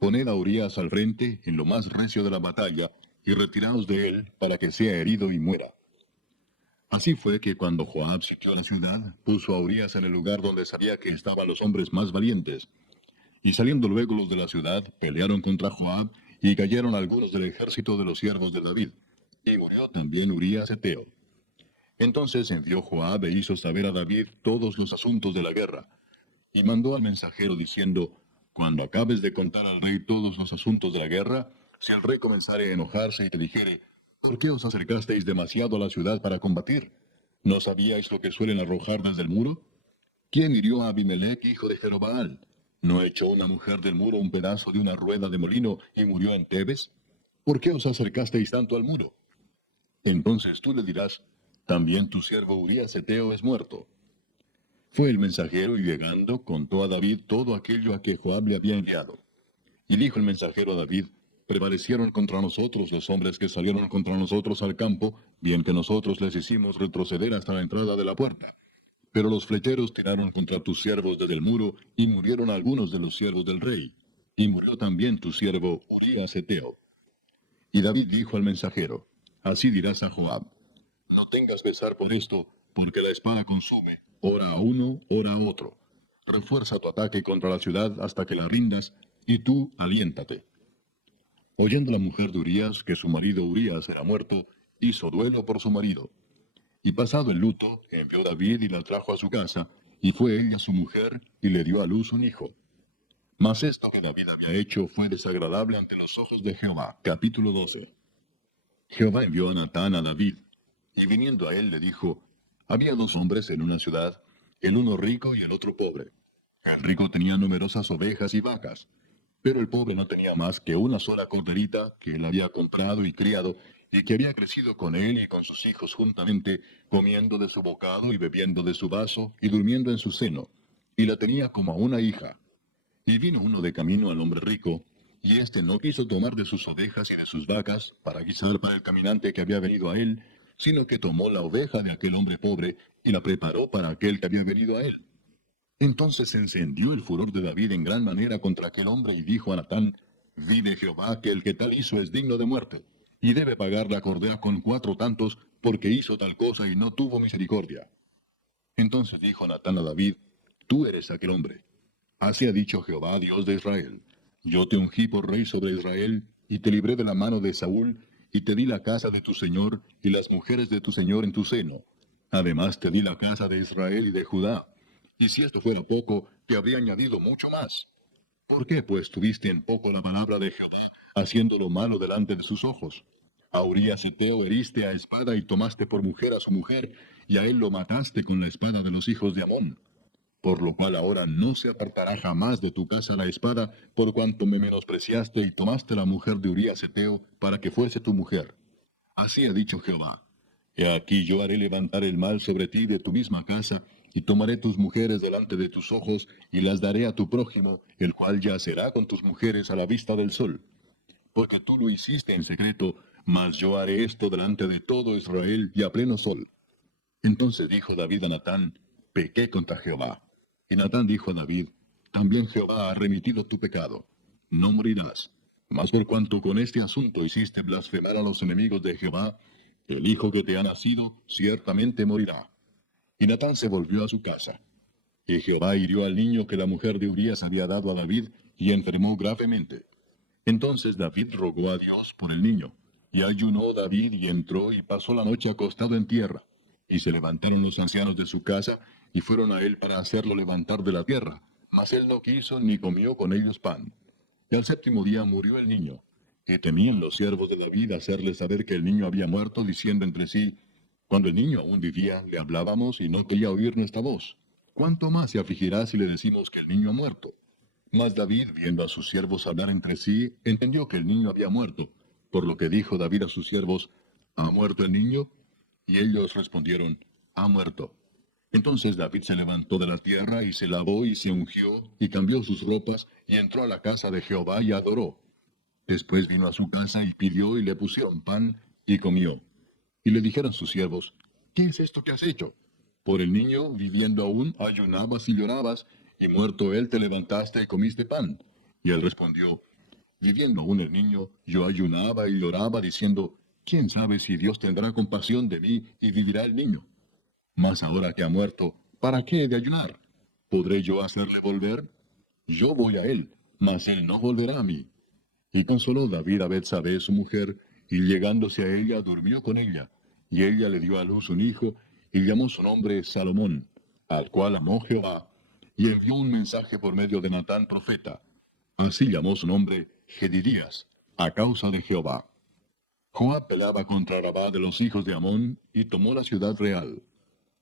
poned a Urías al frente en lo más recio de la batalla, y retiraos de él para que sea herido y muera. Así fue que cuando Joab sitió la ciudad, puso a Urías en el lugar donde sabía que estaban los hombres más valientes. Y saliendo luego los de la ciudad, pelearon contra Joab, y cayeron algunos del ejército de los siervos de David. Y murió también Urías Heteo. Entonces envió Joab e hizo saber a David todos los asuntos de la guerra. Y mandó al mensajero diciendo, cuando acabes de contar al rey todos los asuntos de la guerra, si el rey comenzare a enojarse y te dijere, ¿por qué os acercasteis demasiado a la ciudad para combatir? ¿No sabíais lo que suelen arrojar desde el muro? ¿Quién hirió a Abimelech, hijo de Jerobaal? ¿No echó una mujer del muro un pedazo de una rueda de molino y murió en Tebes? ¿Por qué os acercasteis tanto al muro? Entonces tú le dirás, también tu siervo Urías Heteo es muerto. Fue el mensajero y llegando contó a David todo aquello a que Joab le había enviado. Y dijo el mensajero a David, prevalecieron contra nosotros los hombres que salieron contra nosotros al campo, bien que nosotros les hicimos retroceder hasta la entrada de la puerta. Pero los flecheros tiraron contra tus siervos desde el muro, y murieron algunos de los siervos del rey. Y murió también tu siervo Urías Heteo. Y David dijo al mensajero, así dirás a Joab, no tengas pesar por esto, porque la espada consume, ora a uno, ora a otro. Refuerza tu ataque contra la ciudad hasta que la rindas, y tú aliéntate. Oyendo la mujer de Urías que su marido Urías era muerto, hizo duelo por su marido. Y pasado el luto, envió David y la trajo a su casa, y fue ella su mujer, y le dio a luz un hijo. Mas esto que David había hecho fue desagradable ante los ojos de Jehová. Capítulo 12. Jehová envió a Natán a David, y viniendo a él le dijo, había dos hombres en una ciudad, el uno rico y el otro pobre. El rico tenía numerosas ovejas y vacas, Pero el pobre no tenía más que una sola corderita que él había comprado y criado, y que había crecido con él y con sus hijos juntamente, comiendo de su bocado y bebiendo de su vaso y durmiendo en su seno, y la tenía como a una hija. Y vino uno de camino al hombre rico, y éste no quiso tomar de sus ovejas y de sus vacas para guisar para el caminante que había venido a él, sino que tomó la oveja de aquel hombre pobre y la preparó para aquel que había venido a él. Entonces se encendió el furor de David en gran manera contra aquel hombre y dijo a Natán, vive Jehová que el que tal hizo es digno de muerte, y debe pagar la cordera con 4 tantos, porque hizo tal cosa y no tuvo misericordia. Entonces dijo Natán a David, tú eres aquel hombre. Así ha dicho Jehová, Dios de Israel, yo te ungí por rey sobre Israel, y te libré de la mano de Saúl, y te di la casa de tu señor, y las mujeres de tu señor en tu seno. Además te di la casa de Israel y de Judá. Y si esto fuera poco, te habría añadido mucho más. ¿Por qué, pues, tuviste en poco la palabra de Jehová, haciendo lo malo delante de sus ojos? A Urías Eteo heriste a espada y tomaste por mujer a su mujer, y a él lo mataste con la espada de los hijos de Amón. Por lo cual ahora no se apartará jamás de tu casa la espada, por cuanto me menospreciaste y tomaste la mujer de Urías Eteo para que fuese tu mujer. Así ha dicho Jehová. He aquí yo haré levantar el mal sobre ti de tu misma casa, y tomaré tus mujeres delante de tus ojos, y las daré a tu prójimo, el cual yacerá con tus mujeres a la vista del sol. Porque tú lo hiciste en secreto, mas yo haré esto delante de todo Israel y a pleno sol. Entonces dijo David a Natán, pequé contra Jehová. Y Natán dijo a David, también Jehová ha remitido tu pecado. No morirás. Mas por cuanto con este asunto hiciste blasfemar a los enemigos de Jehová, el hijo que te ha nacido ciertamente morirá. Y Natán se volvió a su casa. Y Jehová hirió al niño que la mujer de Urías había dado a David, y enfermó gravemente. Entonces David rogó a Dios por el niño. Y ayunó David y entró y pasó la noche acostado en tierra. Y se levantaron los ancianos de su casa, y fueron a él para hacerlo levantar de la tierra. Mas él no quiso ni comió con ellos pan. Y al 7º día murió el niño. Y temían los siervos de David hacerle saber que el niño había muerto, diciendo entre sí, cuando el niño aún vivía, le hablábamos y no quería oír nuestra voz. ¿Cuánto más se afligirá si le decimos que el niño ha muerto? Mas David, viendo a sus siervos hablar entre sí, entendió que el niño había muerto, por lo que dijo David a sus siervos, ¿ha muerto el niño? Y ellos respondieron, ha muerto. Entonces David se levantó de la tierra y se lavó y se ungió y cambió sus ropas y entró a la casa de Jehová y adoró. Después vino a su casa y pidió y le pusieron pan y comió. Y le dijeron sus siervos, ¿qué es esto que has hecho? Por el niño, viviendo aún, ayunabas y llorabas, y muerto él te levantaste y comiste pan. Y él respondió, viviendo aún el niño, yo ayunaba y lloraba, diciendo, ¿quién sabe si Dios tendrá compasión de mí y vivirá el niño? Mas ahora que ha muerto, ¿para qué he de ayunar? ¿Podré yo hacerle volver? Yo voy a él, mas él no volverá a mí. Y consoló David a Betsabé su mujer, y llegándose a ella durmió con ella, y ella le dio a luz un hijo, y llamó su nombre Salomón, al cual amó Jehová, y envió un mensaje por medio de Natán profeta. Así llamó su nombre Gedidías, a causa de Jehová. Joab pelaba contra Rabá de los hijos de Amón, y tomó la ciudad real.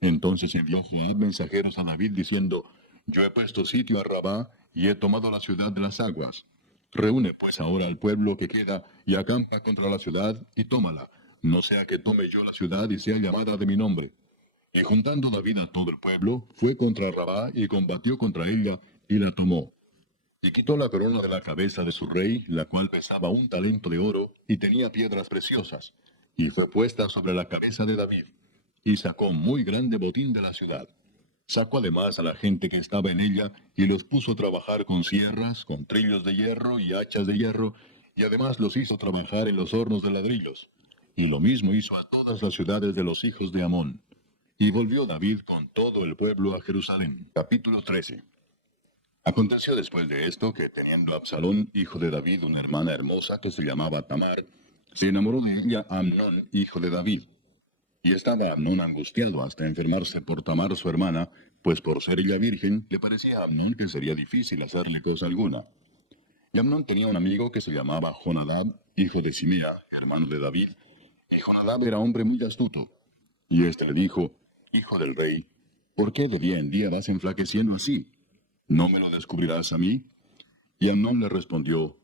Entonces envió Joab mensajeros a David diciendo, yo he puesto sitio a Rabá, y he tomado la ciudad de las aguas. Reúne pues ahora al pueblo que queda, y acampa contra la ciudad, y tómala, no sea que tome yo la ciudad y sea llamada de mi nombre. Y juntando David a todo el pueblo, fue contra Rabá, y combatió contra ella, y la tomó. Y quitó la corona de la cabeza de su rey, la cual pesaba 1 talento de oro, y tenía piedras preciosas, y fue puesta sobre la cabeza de David, y sacó muy grande botín de la ciudad. Sacó además a la gente que estaba en ella, y los puso a trabajar con sierras, con trillos de hierro y hachas de hierro, y además los hizo trabajar en los hornos de ladrillos. Y lo mismo hizo a todas las ciudades de los hijos de Amón. Y volvió David con todo el pueblo a Jerusalén. Capítulo 13. Aconteció después de esto que teniendo Absalón, hijo de David, una hermana hermosa que se llamaba Tamar, se enamoró de ella Amnón, hijo de David. Y estaba Amnón angustiado hasta enfermarse por Tamar su hermana, pues por ser ella virgen, le parecía a Amnón que sería difícil hacerle cosa alguna. Y Amnón tenía un amigo que se llamaba Jonadab, hijo de Simea, hermano de David, y Jonadab era hombre muy astuto. Y éste le dijo, hijo del rey, ¿por qué de día en día vas enflaqueciendo así? ¿No me lo descubrirás a mí? Y Amnón le respondió,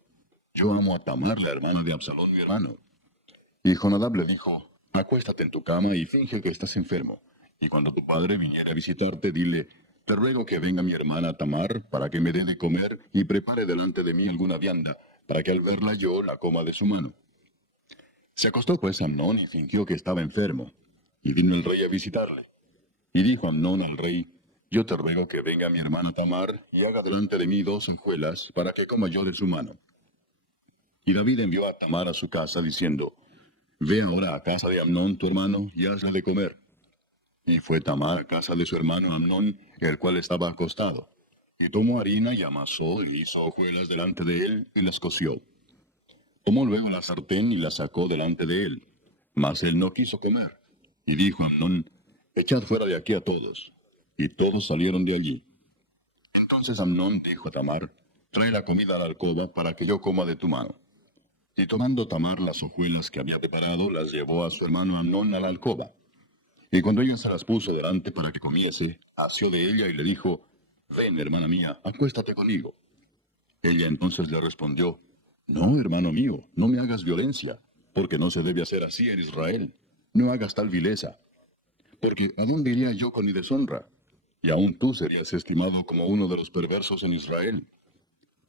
yo amo a Tamar, la hermana de Absalón, mi hermano. Y Jonadab le dijo, acuéstate en tu cama y finge que estás enfermo. Y cuando tu padre viniere a visitarte, dile, te ruego que venga mi hermana Tamar para que me dé de comer y prepare delante de mí alguna vianda, para que al verla yo la coma de su mano. Se acostó pues Amnón y fingió que estaba enfermo. Y vino el rey a visitarle. Y dijo Amnón al rey, yo te ruego que venga mi hermana Tamar y haga delante de mí 2 hojuelas para que coma yo de su mano. Y David envió a Tamar a su casa diciendo, ve ahora a casa de Amnón tu hermano y hazle de comer. Y fue Tamar a casa de su hermano Amnón, el cual estaba acostado. Y tomó harina y amasó y hizo hojuelas delante de él y las coció. Tomó luego la sartén y la sacó delante de él. Mas él no quiso comer. Y dijo Amnón, echad fuera de aquí a todos. Y todos salieron de allí. Entonces Amnón dijo a Tamar, trae la comida a la alcoba para que yo coma de tu mano. Y tomando Tamar las hojuelas que había preparado, las llevó a su hermano Amnón a la alcoba. Y cuando ella se las puso delante para que comiese, asió de ella y le dijo, ven, hermana mía, acuéstate conmigo. Ella entonces le respondió, no, hermano mío, no me hagas violencia, porque no se debe hacer así en Israel. No hagas tal vileza, porque ¿a dónde iría yo con mi deshonra? Y aún tú serías estimado como uno de los perversos en Israel.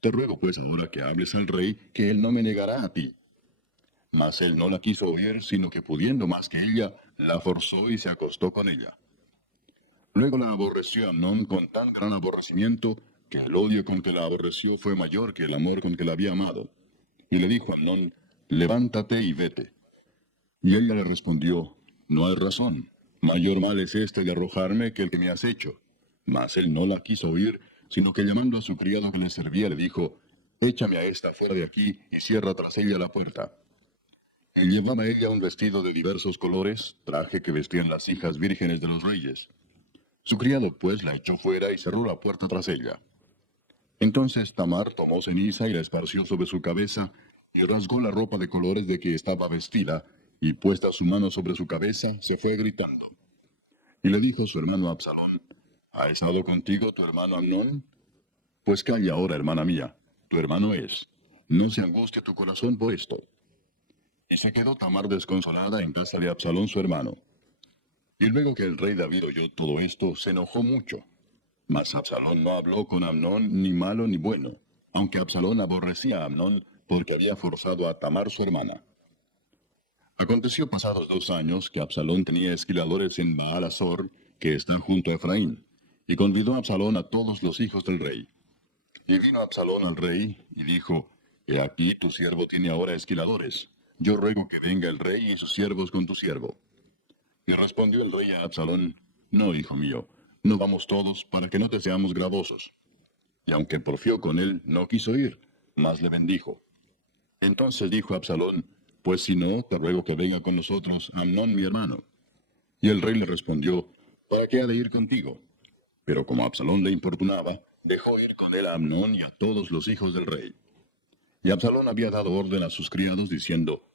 Te ruego pues ahora que hables al rey, que él no me negará a ti. Mas él no la quiso oír, sino que pudiendo más que ella, la forzó y se acostó con ella. Luego la aborreció Amnón con tan gran aborrecimiento, que el odio con que la aborreció fue mayor que el amor con que la había amado. Y le dijo a Amnón, levántate y vete. Y ella le respondió, no hay razón. Mayor mal es este de arrojarme que el que me has hecho. Mas él no la quiso oír, sino que llamando a su criado que le servía, le dijo, échame a esta fuera de aquí y cierra tras ella la puerta. Y llevaba ella un vestido de diversos colores, traje que vestían las hijas vírgenes de los reyes. Su criado pues la echó fuera y cerró la puerta tras ella. Entonces Tamar tomó ceniza y la esparció sobre su cabeza, y rasgó la ropa de colores de que estaba vestida, y puesta su mano sobre su cabeza, se fue gritando. Y le dijo su hermano Absalón, ¿ha estado contigo tu hermano Amnón? Pues calla ahora, hermana mía, tu hermano es. No se angustie tu corazón por esto. Y se quedó Tamar desconsolada en casa de Absalón su hermano. Y luego que el rey David oyó todo esto, se enojó mucho. Mas Absalón no habló con Amnón ni malo ni bueno, aunque Absalón aborrecía a Amnón porque había forzado a Tamar su hermana. Aconteció pasados 2 años que Absalón tenía esquiladores en Baal-Azor, que está junto a Efraín, y convidó a Absalón a todos los hijos del rey. Y vino Absalón al rey, y dijo, he aquí tu siervo tiene ahora esquiladores. Yo ruego que venga el rey y sus siervos con tu siervo. Y respondió el rey a Absalón, no, hijo mío, no vamos todos para que no te seamos gravosos. Y aunque porfió con él, no quiso ir, mas le bendijo. Entonces dijo Absalón, pues si no, te ruego que venga con nosotros Amnón mi hermano. Y el rey le respondió, ¿para qué ha de ir contigo? Pero como Absalón le importunaba, dejó ir con él a Amnón y a todos los hijos del rey. Y Absalón había dado orden a sus criados diciendo,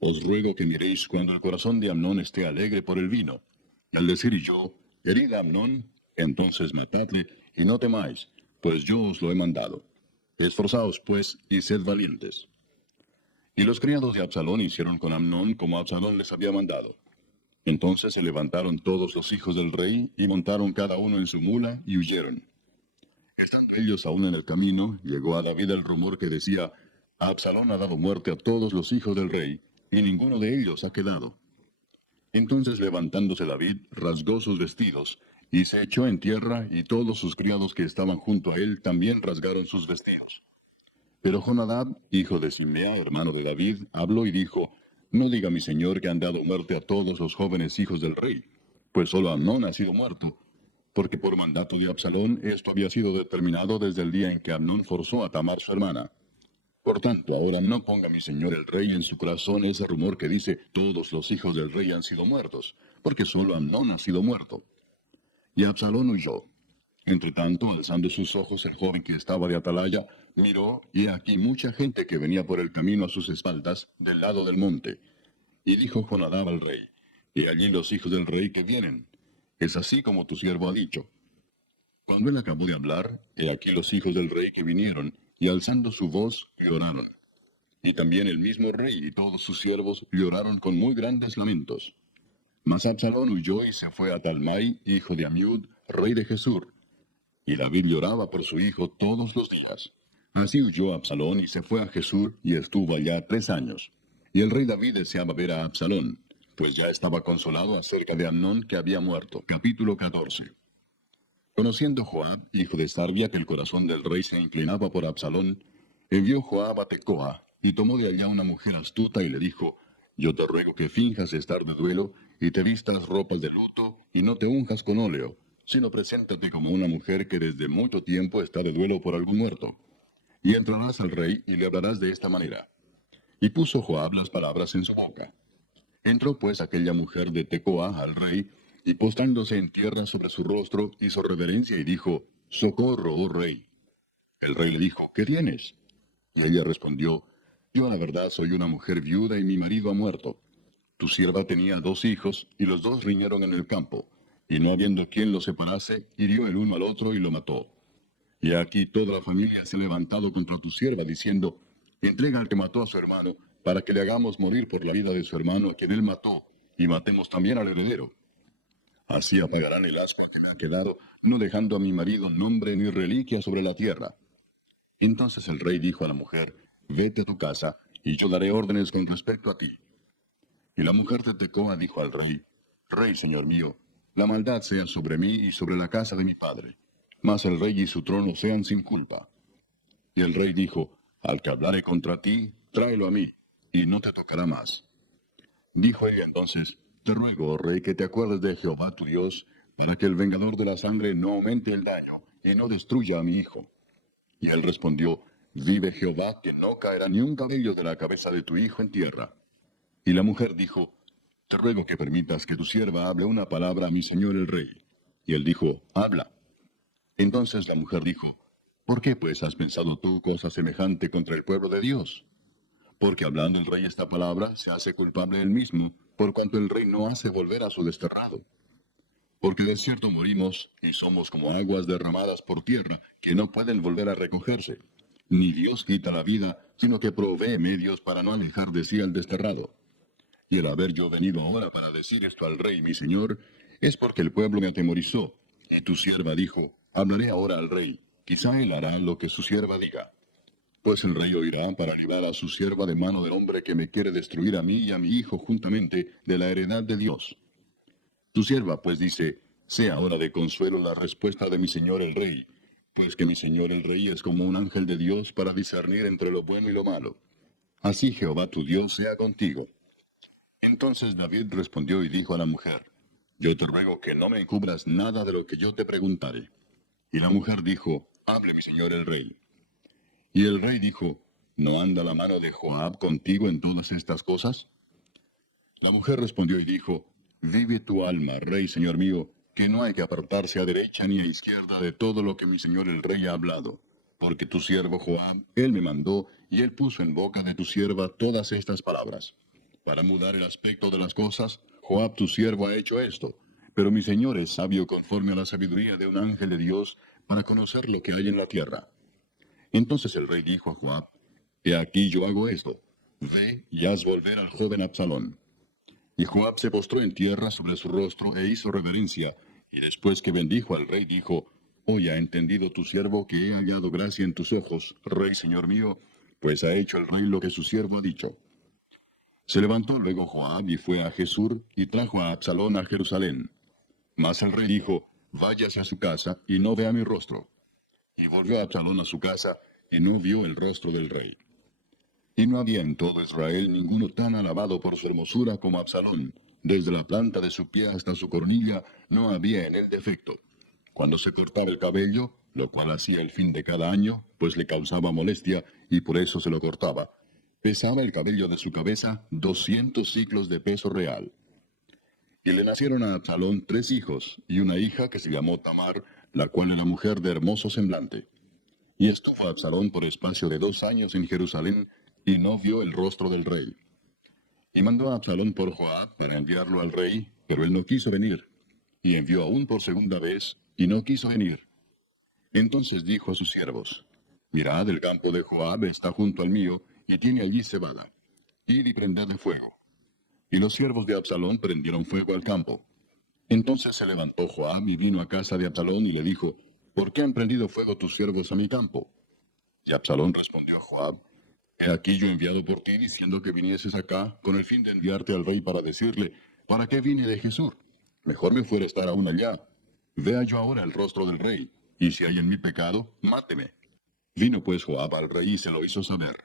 os ruego que miréis cuando el corazón de Amnón esté alegre por el vino. Y al decir yo, herid a Amnón, entonces matadle, y no temáis, pues yo os lo he mandado. Esforzaos, pues, y sed valientes. Y los criados de Absalón hicieron con Amnón como Absalón les había mandado. Entonces se levantaron todos los hijos del rey, y montaron cada uno en su mula, y huyeron. Estando ellos aún en el camino, llegó a David el rumor que decía, Absalón ha dado muerte a todos los hijos del rey, y ninguno de ellos ha quedado. Entonces levantándose David, rasgó sus vestidos, y se echó en tierra, y todos sus criados que estaban junto a él también rasgaron sus vestidos. Pero Jonadab, hijo de Simea, hermano de David, habló y dijo, no diga mi señor que han dado muerte a todos los jóvenes hijos del rey, pues solo Amnón ha sido muerto, porque por mandato de Absalón esto había sido determinado desde el día en que Amnón forzó a Tamar su hermana. Por tanto, ahora no ponga mi señor el rey en su corazón ese rumor que dice, todos los hijos del rey han sido muertos, porque solo Amnón ha sido muerto. Y Absalón huyó. Entretanto, alzando sus ojos, el joven que estaba de atalaya, miró, y he aquí mucha gente que venía por el camino a sus espaldas, del lado del monte. Y dijo Jonadab al rey, he allí los hijos del rey que vienen. Es así como tu siervo ha dicho. Cuando él acabó de hablar, he aquí los hijos del rey que vinieron, y alzando su voz, lloraron. Y también el mismo rey y todos sus siervos lloraron con muy grandes lamentos. Mas Absalón huyó y se fue a Talmai, hijo de Amiud, rey de Gesur. Y David lloraba por su hijo todos los días. Así huyó Absalón y se fue a Gesur y estuvo allá 3 años. Y el rey David deseaba ver a Absalón, pues ya estaba consolado acerca de Amnón que había muerto. Capítulo 14. Conociendo Joab, hijo de Sarvia, que el corazón del rey se inclinaba por Absalón, envió Joab a Tecoa, y tomó de allá una mujer astuta y le dijo, yo te ruego que finjas estar de duelo, y te vistas ropas de luto, y no te unjas con óleo, sino preséntate como una mujer que desde mucho tiempo está de duelo por algún muerto. Y entrarás al rey, y le hablarás de esta manera. Y puso Joab las palabras en su boca. Entró pues aquella mujer de Tecoa al rey, y postrándose en tierra sobre su rostro, hizo reverencia y dijo, Socorro, oh rey. El rey le dijo, ¿qué tienes? Y ella respondió, yo a la verdad soy una mujer viuda y mi marido ha muerto. Tu sierva tenía 2 hijos, y los dos riñeron en el campo, y no habiendo quien los separase, hirió el uno al otro y lo mató. Y aquí toda la familia se ha levantado contra tu sierva, diciendo, entrega al que mató a su hermano, para que le hagamos morir por la vida de su hermano a quien él mató, y matemos también al heredero. Así apagarán el ascua que me ha quedado, no dejando a mi marido nombre ni reliquia sobre la tierra. Entonces el rey dijo a la mujer, vete a tu casa, y yo daré órdenes con respecto a ti. Y la mujer de Tecoa dijo al rey, Rey, señor mío, la maldad sea sobre mí y sobre la casa de mi padre, mas el rey y su trono sean sin culpa. Y el rey dijo, al que hablare contra ti, tráelo a mí, y no te tocará más. Dijo ella entonces, te ruego, oh rey, que te acuerdes de Jehová tu Dios, para que el vengador de la sangre no aumente el daño, y no destruya a mi hijo. Y él respondió, vive Jehová, que no caerá ni un cabello de la cabeza de tu hijo en tierra. Y la mujer dijo, te ruego que permitas que tu sierva hable una palabra a mi señor el rey. Y él dijo, habla. Entonces la mujer dijo, ¿por qué pues has pensado tú cosa semejante contra el pueblo de Dios? Porque hablando el rey esta palabra, se hace culpable él mismo, por cuanto el rey no hace volver a su desterrado. Porque de cierto morimos, y somos como aguas derramadas por tierra, que no pueden volver a recogerse. Ni Dios quita la vida, sino que provee medios para no alejar de sí al desterrado. Y el haber yo venido ahora para decir esto al rey, mi señor, es porque el pueblo me atemorizó. Y tu sierva dijo, hablaré ahora al rey, quizá él hará lo que su sierva diga. Pues el rey oirá para librar a su sierva de mano del hombre que me quiere destruir a mí y a mi hijo juntamente de la heredad de Dios. Tu sierva pues dice, sea ahora de consuelo la respuesta de mi señor el rey, pues que mi señor el rey es como un ángel de Dios para discernir entre lo bueno y lo malo. Así Jehová tu Dios sea contigo. Entonces David respondió y dijo a la mujer, yo te ruego que no me encubras nada de lo que yo te preguntare. Y la mujer dijo, hable mi señor el rey. Y el rey dijo, ¿no anda la mano de Joab contigo en todas estas cosas? La mujer respondió y dijo, vive tu alma, rey señor mío, que no hay que apartarse a derecha ni a izquierda de todo lo que mi señor el rey ha hablado. Porque tu siervo Joab, él me mandó, y él puso en boca de tu sierva todas estas palabras. Para mudar el aspecto de las cosas, Joab tu siervo ha hecho esto. Pero mi señor es sabio conforme a la sabiduría de un ángel de Dios, para conocer lo que hay en la tierra. Entonces el rey dijo a Joab, he aquí yo hago esto, ve y haz volver al joven Absalón. Y Joab se postró en tierra sobre su rostro e hizo reverencia, y después que bendijo al rey dijo, hoy ha entendido tu siervo que he hallado gracia en tus ojos, rey señor mío, pues ha hecho el rey lo que su siervo ha dicho. Se levantó luego Joab y fue a Jesur y trajo a Absalón a Jerusalén. Mas el rey dijo, váyase a su casa y no vea mi rostro. Y volvió Absalón a su casa, y no vio el rostro del rey. Y no había en todo Israel ninguno tan alabado por su hermosura como Absalón. Desde la planta de su pie hasta su cornilla, no había en él defecto. Cuando se cortaba el cabello, lo cual hacía el fin de cada año, pues le causaba molestia, y por eso se lo cortaba, pesaba el cabello de su cabeza 200 siclos de peso real. Y le nacieron a Absalón 3 hijos, y una hija que se llamó Tamar, la cual era mujer de hermoso semblante. Y estuvo Absalón por espacio de 2 años en Jerusalén, y no vio el rostro del rey. Y mandó a Absalón por Joab para enviarlo al rey, pero él no quiso venir. Y envió aún por segunda vez, y no quiso venir. Entonces dijo a sus siervos, Mirad, el campo de Joab está junto al mío, y tiene allí cebada. Id y prended de fuego. Y los siervos de Absalón prendieron fuego al campo. Entonces se levantó Joab y vino a casa de Absalón y le dijo, ¿por qué han prendido fuego tus siervos a mi campo? Y Absalón respondió a Joab, he aquí yo he enviado por ti diciendo que vinieses acá con el fin de enviarte al rey para decirle, ¿para qué vine de Jesús? Mejor me fuera estar aún allá. Vea yo ahora el rostro del rey, y si hay en mí pecado, máteme. Vino pues Joab al rey y se lo hizo saber.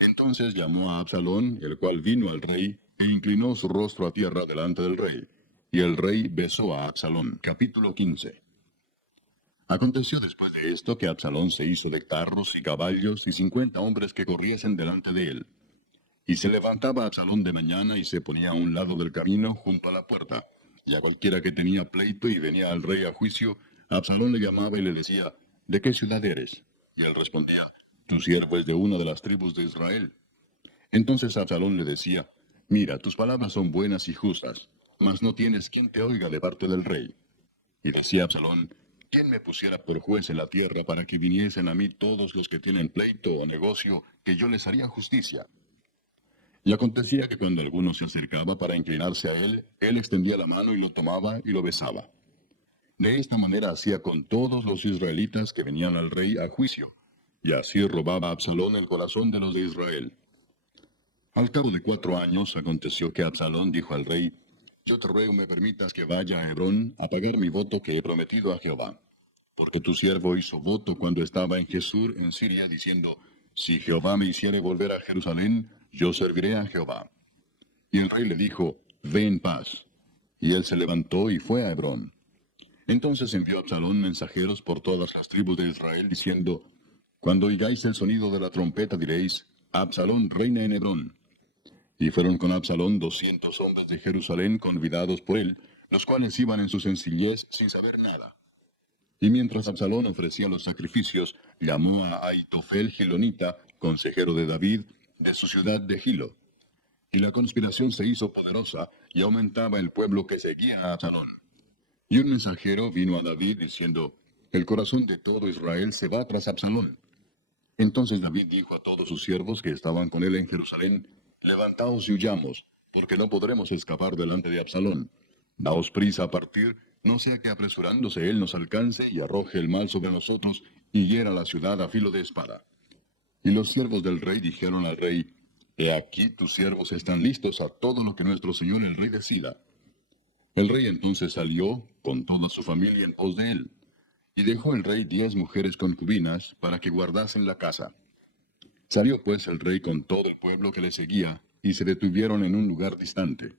Entonces llamó a Absalón, el cual vino al rey, e inclinó su rostro a tierra delante del rey. Y el rey besó a Absalón. Capítulo 15. Aconteció después de esto que Absalón se hizo de carros y caballos y 50 hombres que corriesen delante de él. Y se levantaba Absalón de mañana y se ponía a un lado del camino junto a la puerta. Y a cualquiera que tenía pleito y venía al rey a juicio, Absalón le llamaba y le decía, ¿de qué ciudad eres? Y él respondía, tu siervo es de una de las tribus de Israel. Entonces Absalón le decía, mira, tus palabras son buenas y justas, mas no tienes quien te oiga de parte del rey. Y decía Absalón, ¿quién me pusiera por juez en la tierra para que viniesen a mí todos los que tienen pleito o negocio, que yo les haría justicia? Y acontecía que cuando alguno se acercaba para inclinarse a él, él extendía la mano y lo tomaba y lo besaba. De esta manera hacía con todos los israelitas que venían al rey a juicio, y así robaba Absalón el corazón de los de Israel. Al cabo de 4 años aconteció que Absalón dijo al rey, yo te ruego me permitas que vaya a Hebrón a pagar mi voto que he prometido a Jehová. Porque tu siervo hizo voto cuando estaba en Jesús en Siria, diciendo, si Jehová me hiciere volver a Jerusalén, yo serviré a Jehová. Y el rey le dijo, ve en paz. Y él se levantó y fue a Hebrón. Entonces envió Absalón mensajeros por todas las tribus de Israel, diciendo, cuando oigáis el sonido de la trompeta diréis, Absalón reina en Hebrón. Y fueron con Absalón 200 hombres de Jerusalén convidados por él, los cuales iban en su sencillez sin saber nada. Y mientras Absalón ofrecía los sacrificios, llamó a Aitofel Gilonita, consejero de David, de su ciudad de Gilo. Y la conspiración se hizo poderosa, y aumentaba el pueblo que seguía a Absalón. Y un mensajero vino a David diciendo, el corazón de todo Israel se va tras Absalón. Entonces David dijo a todos sus siervos que estaban con él en Jerusalén, levantaos y huyamos, porque no podremos escapar delante de Absalón. Daos prisa a partir, no sea que apresurándose él nos alcance y arroje el mal sobre nosotros y hiera la ciudad a filo de espada. Y los siervos del rey dijeron al rey, he aquí tus siervos están listos a todo lo que nuestro señor el rey decida. El rey entonces salió con toda su familia en pos de él. Y dejó el rey 10 mujeres concubinas para que guardasen la casa. Salió pues el rey con todo el pueblo que le seguía, y se detuvieron en un lugar distante.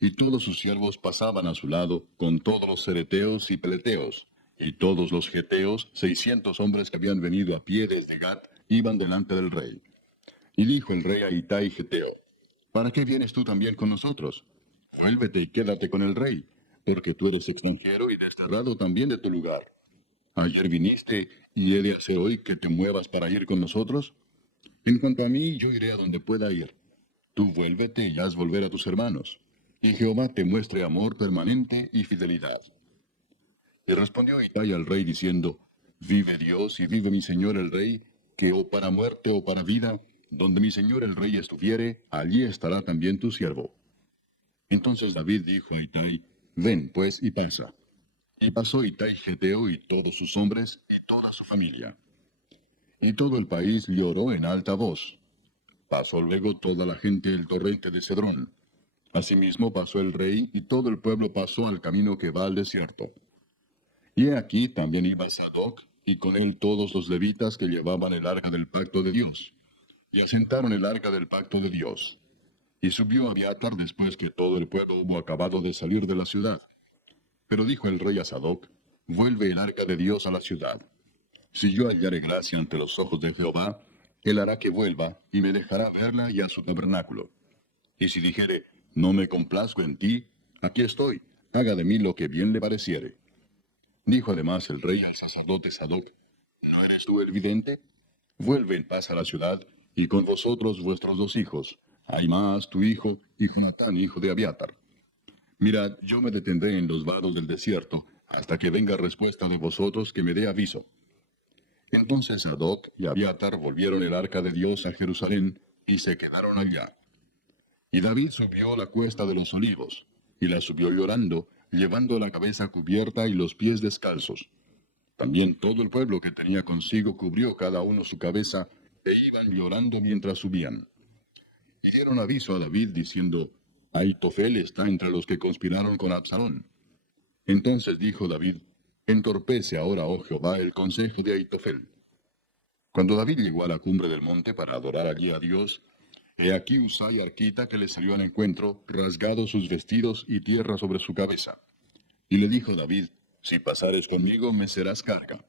Y todos sus siervos pasaban a su lado, con todos los cereteos y peleteos, y todos los geteos, 600 hombres que habían venido a pie desde Gat, iban delante del rey. Y dijo el rey a Itai Geteo, ¿para qué vienes tú también con nosotros? Vuélvete y quédate con el rey, porque tú eres extranjero y desterrado también de tu lugar. Ayer viniste, y he de hacer hoy que te muevas para ir con nosotros. En cuanto a mí, yo iré a donde pueda ir. Tú vuélvete y haz volver a tus hermanos. Y Jehová te muestre amor permanente y fidelidad. Y respondió Itai al rey diciendo, vive Dios y vive mi señor el rey, que o para muerte o para vida, donde mi señor el rey estuviere, allí estará también tu siervo. Entonces David dijo a Itai, ven pues y pasa. Y pasó Itai Geteo y todos sus hombres y toda su familia. Y todo el país lloró en alta voz. Pasó luego toda la gente el torrente de Cedrón. Asimismo pasó el rey y todo el pueblo pasó al camino que va al desierto. Y he aquí también iba Sadoc, y con él todos los levitas que llevaban el arca del pacto de Dios. Y asentaron el arca del pacto de Dios. Y subió Abiatar después que todo el pueblo hubo acabado de salir de la ciudad. Pero dijo el rey a Sadoc, vuelve el arca de Dios a la ciudad. Si yo hallare gracia ante los ojos de Jehová, él hará que vuelva, y me dejará verla y a su tabernáculo. Y si dijere, no me complazco en ti, aquí estoy, haga de mí lo que bien le pareciere. Dijo además el rey al sacerdote Sadoc, ¿no eres tú el vidente? Vuelve en paz a la ciudad, y con vosotros vuestros 2 hijos, Ahimaas tu hijo, y Jonatán hijo de Abiatar. Mirad, yo me detendré en los vados del desierto, hasta que venga respuesta de vosotros que me dé aviso. Entonces Sadoc y Abiatar volvieron el arca de Dios a Jerusalén, y se quedaron allá. Y David subió la cuesta de los olivos, y la subió llorando, llevando la cabeza cubierta y los pies descalzos. También todo el pueblo que tenía consigo cubrió cada uno su cabeza, e iban llorando mientras subían. Y dieron aviso a David diciendo, Ahitofel está entre los que conspiraron con Absalón. Entonces dijo David, entorpece ahora, oh Jehová, el consejo de Ahitofel. Cuando David llegó a la cumbre del monte para adorar allí a Dios, he aquí Usai arquita que le salió al encuentro, rasgados sus vestidos y tierra sobre su cabeza. Y le dijo David, si pasares conmigo me serás carga.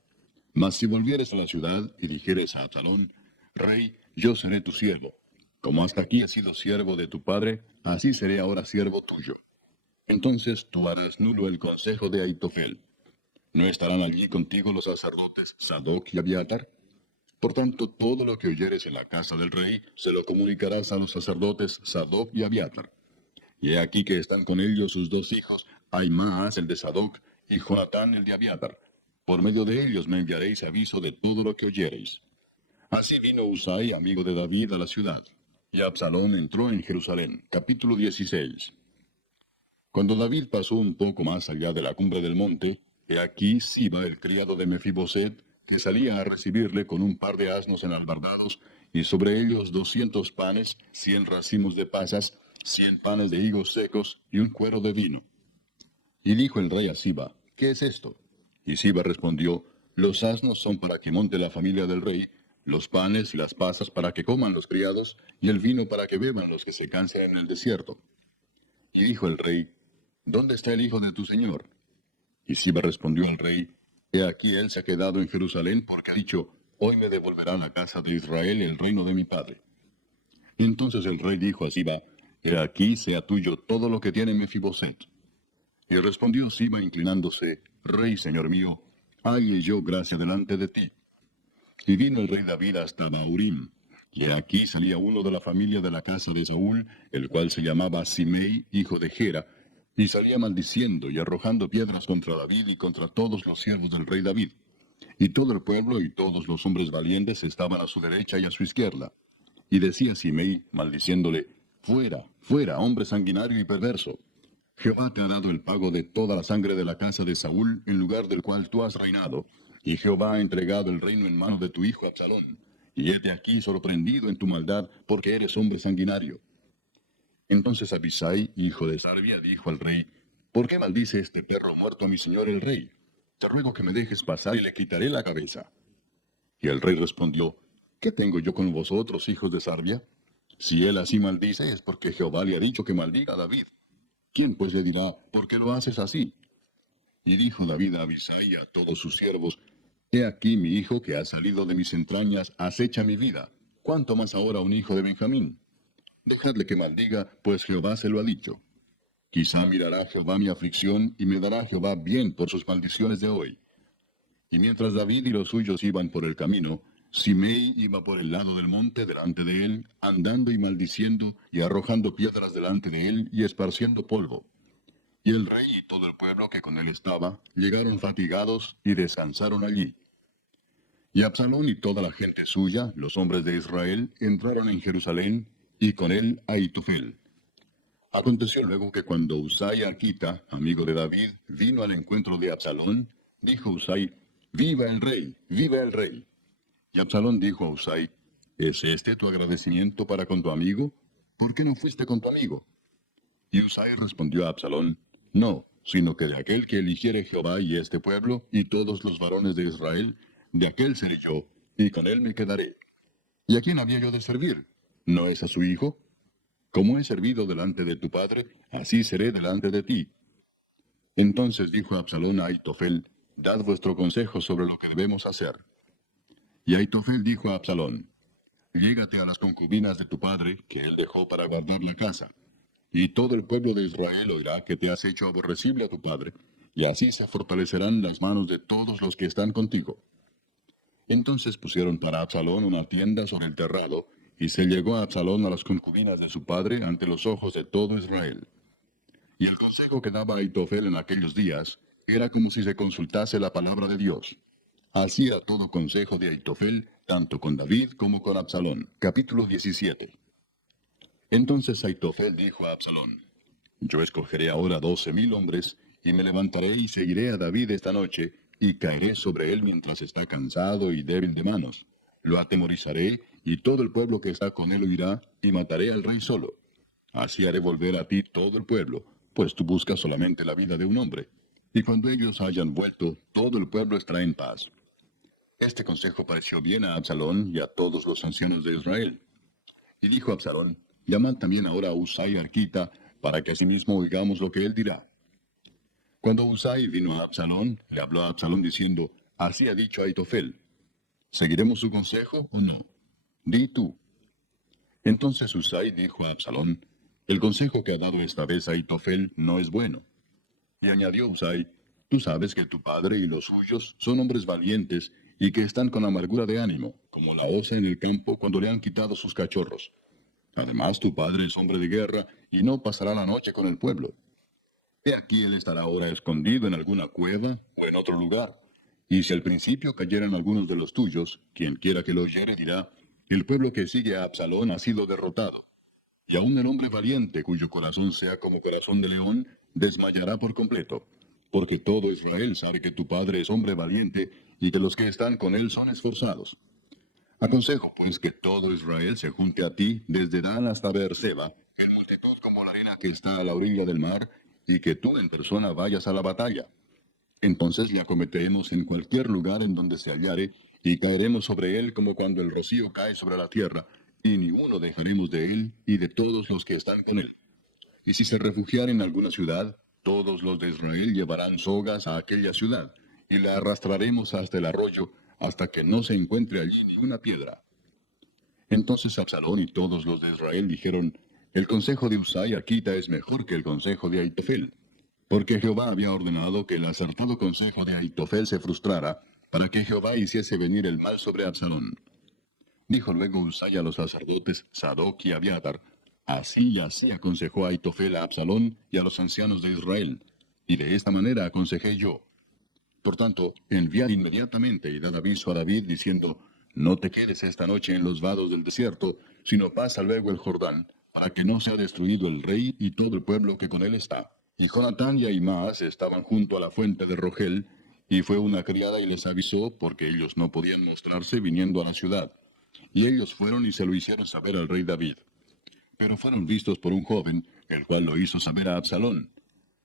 Mas si volvieres a la ciudad y dijeres a Absalón, Rey, yo seré tu siervo. Como hasta aquí he sido siervo de tu padre, así seré ahora siervo tuyo. Entonces tú harás nulo el consejo de Ahitofel. ¿No estarán allí contigo los sacerdotes Sadoc y Abiatar? Por tanto, todo lo que oyeres en la casa del rey, se lo comunicarás a los sacerdotes Sadoc y Abiatar. Y he aquí que están con ellos sus dos hijos, Ahimaas el de Sadoc, y Jonatán el de Abiatar. Por medio de ellos me enviaréis aviso de todo lo que oyereis. Así vino Usai, amigo de David, a la ciudad. Y Absalón entró en Jerusalén. Capítulo 16. Cuando David pasó un poco más allá de la cumbre del monte, he aquí Siba, el criado de Mefiboset, que salía a recibirle con un par de asnos enalbardados, y sobre ellos 200 panes, 100 racimos de pasas, 100 panes de higos secos, y un cuero de vino. Y dijo el rey a Siba, ¿qué es esto? Y Siba respondió, los asnos son para que monte la familia del rey, los panes y las pasas para que coman los criados, y el vino para que beban los que se cansen en el desierto. Y dijo el rey, ¿dónde está el hijo de tu señor? Y Siba respondió al rey, he aquí él se ha quedado en Jerusalén porque ha dicho, hoy me devolverá la casa de Israel el reino de mi padre. Entonces el rey dijo a Siba, he aquí sea tuyo todo lo que tiene Mefiboset. Y respondió Siba inclinándose, rey señor mío, halle yo gracia delante de ti. Y vino el rey David hasta Bahurim, y he aquí salía uno de la familia de la casa de Saúl, el cual se llamaba Simei, hijo de Gera, y salía maldiciendo y arrojando piedras contra David y contra todos los siervos del rey David. Y todo el pueblo y todos los hombres valientes estaban a su derecha y a su izquierda. Y decía Simei, maldiciéndole, fuera, fuera, hombre sanguinario y perverso. Jehová te ha dado el pago de toda la sangre de la casa de Saúl, en lugar del cual tú has reinado, y Jehová ha entregado el reino en mano de tu hijo Absalón. Y hete aquí sorprendido en tu maldad, porque eres hombre sanguinario. Entonces Abisai, hijo de Sarbia, dijo al rey, ¿por qué maldice este perro muerto a mi señor el rey? Te ruego que me dejes pasar y le quitaré la cabeza. Y el rey respondió, ¿qué tengo yo con vosotros, hijos de Sarbia? Si él así maldice, es porque Jehová le ha dicho que maldiga a David. ¿Quién pues le dirá, por qué lo haces así? Y dijo David a Abisai y a todos sus siervos, he aquí mi hijo que ha salido de mis entrañas acecha mi vida. ¿Cuánto más ahora un hijo de Benjamín? Dejadle que maldiga, pues Jehová se lo ha dicho. Quizá mirará Jehová mi aflicción, y me dará Jehová bien por sus maldiciones de hoy. Y mientras David y los suyos iban por el camino, Simei iba por el lado del monte delante de él, andando y maldiciendo, y arrojando piedras delante de él, y esparciendo polvo. Y el rey y todo el pueblo que con él estaba, llegaron fatigados, y descansaron allí. Y Absalón y toda la gente suya, los hombres de Israel, entraron en Jerusalén, y con él Ahitofel. Aconteció luego que cuando Usai Arquita, amigo de David, vino al encuentro de Absalón, dijo Usai, ¡viva el rey! ¡Viva el rey! Y Absalón dijo a Usai, ¿es este tu agradecimiento para con tu amigo? ¿Por qué no fuiste con tu amigo? Y Usai respondió a Absalón, no, sino que de aquel que eligiere Jehová y este pueblo, y todos los varones de Israel, de aquel seré yo, y con él me quedaré. ¿Y a quién había yo de servir? ¿No es a su hijo? Como he servido delante de tu padre, así seré delante de ti. Entonces dijo Absalón a Ahitofel, dad vuestro consejo sobre lo que debemos hacer. Y Ahitofel dijo a Absalón, llégate a las concubinas de tu padre, que él dejó para guardar la casa. Y todo el pueblo de Israel oirá que te has hecho aborrecible a tu padre, y así se fortalecerán las manos de todos los que están contigo. Entonces pusieron para Absalón una tienda sobre el terrado, y se llegó a Absalón a las concubinas de su padre ante los ojos de todo Israel. Y el consejo que daba Ahitofel en aquellos días era como si se consultase la palabra de Dios. hacía todo consejo de Aitofel, tanto con David como con Absalón. Capítulo 17. Entonces Aitofel dijo a Absalón: Yo escogeré ahora 12,000 hombres, y me levantaré y seguiré a David esta noche, y caeré sobre él mientras está cansado y débil de manos. Lo atemorizaré, y todo el pueblo que está con él huirá, y mataré al rey solo. Así haré volver a ti todo el pueblo, pues tú buscas solamente la vida de un hombre. Y cuando ellos hayan vuelto, todo el pueblo estará en paz. Este consejo pareció bien a Absalón y a todos los ancianos de Israel. Y dijo Absalón: Llamad también ahora a Husai Arquita, para que asimismo oigamos lo que él dirá. Cuando Husai vino a Absalón, le habló a Absalón diciendo: Así ha dicho Aitofel, ¿seguiremos su consejo o no? Di tú. Entonces Husai dijo a Absalón: El consejo que ha dado esta vez Aitofel no es bueno. Y añadió Husai: Tú sabes que tu padre y los suyos son hombres valientes y que están con amargura de ánimo, como la osa en el campo cuando le han quitado sus cachorros. Además, tu padre es hombre de guerra y no pasará la noche con el pueblo. He aquí él estará ahora escondido en alguna cueva o en otro lugar. Y si al principio cayeran algunos de los tuyos, quien quiera que lo oyere dirá: El pueblo que sigue a Absalón ha sido derrotado. Y aun el hombre valiente, cuyo corazón sea como corazón de león, desmayará por completo. Porque todo Israel sabe que tu padre es hombre valiente y que los que están con él son esforzados. Aconsejo pues que todo Israel se junte a ti desde Dan hasta Beerseba, en multitud como la arena que está a la orilla del mar, y que tú en persona vayas a la batalla. Entonces le acometeremos en cualquier lugar en donde se hallare, y caeremos sobre él como cuando el rocío cae sobre la tierra, y ni uno dejaremos de él y de todos los que están con él. Y si se refugiara en alguna ciudad, todos los de Israel llevarán sogas a aquella ciudad, y la arrastraremos hasta el arroyo, hasta que no se encuentre allí ni una piedra. Entonces Absalón y todos los de Israel dijeron: El consejo de Husai Arquita es mejor que el consejo de Aitofel, porque Jehová había ordenado que el acertado consejo de Aitofel se frustrara, para que Jehová hiciese venir el mal sobre Absalón. Dijo luego Husai a los sacerdotes Sadoc y Abiatar: Así y así aconsejó Aitofel a Absalón y a los ancianos de Israel, y de esta manera aconsejé yo. Por tanto, enviad inmediatamente y dad aviso a David diciendo: No te quedes esta noche en los vados del desierto, sino pasa luego el Jordán, para que no sea destruido el rey y todo el pueblo que con él está. Y Jonatán y Ahimaas estaban junto a la fuente de Rogel, y fue una criada y les avisó, porque ellos no podían mostrarse viniendo a la ciudad. Y ellos fueron y se lo hicieron saber al rey David. Pero fueron vistos por un joven, el cual lo hizo saber a Absalón.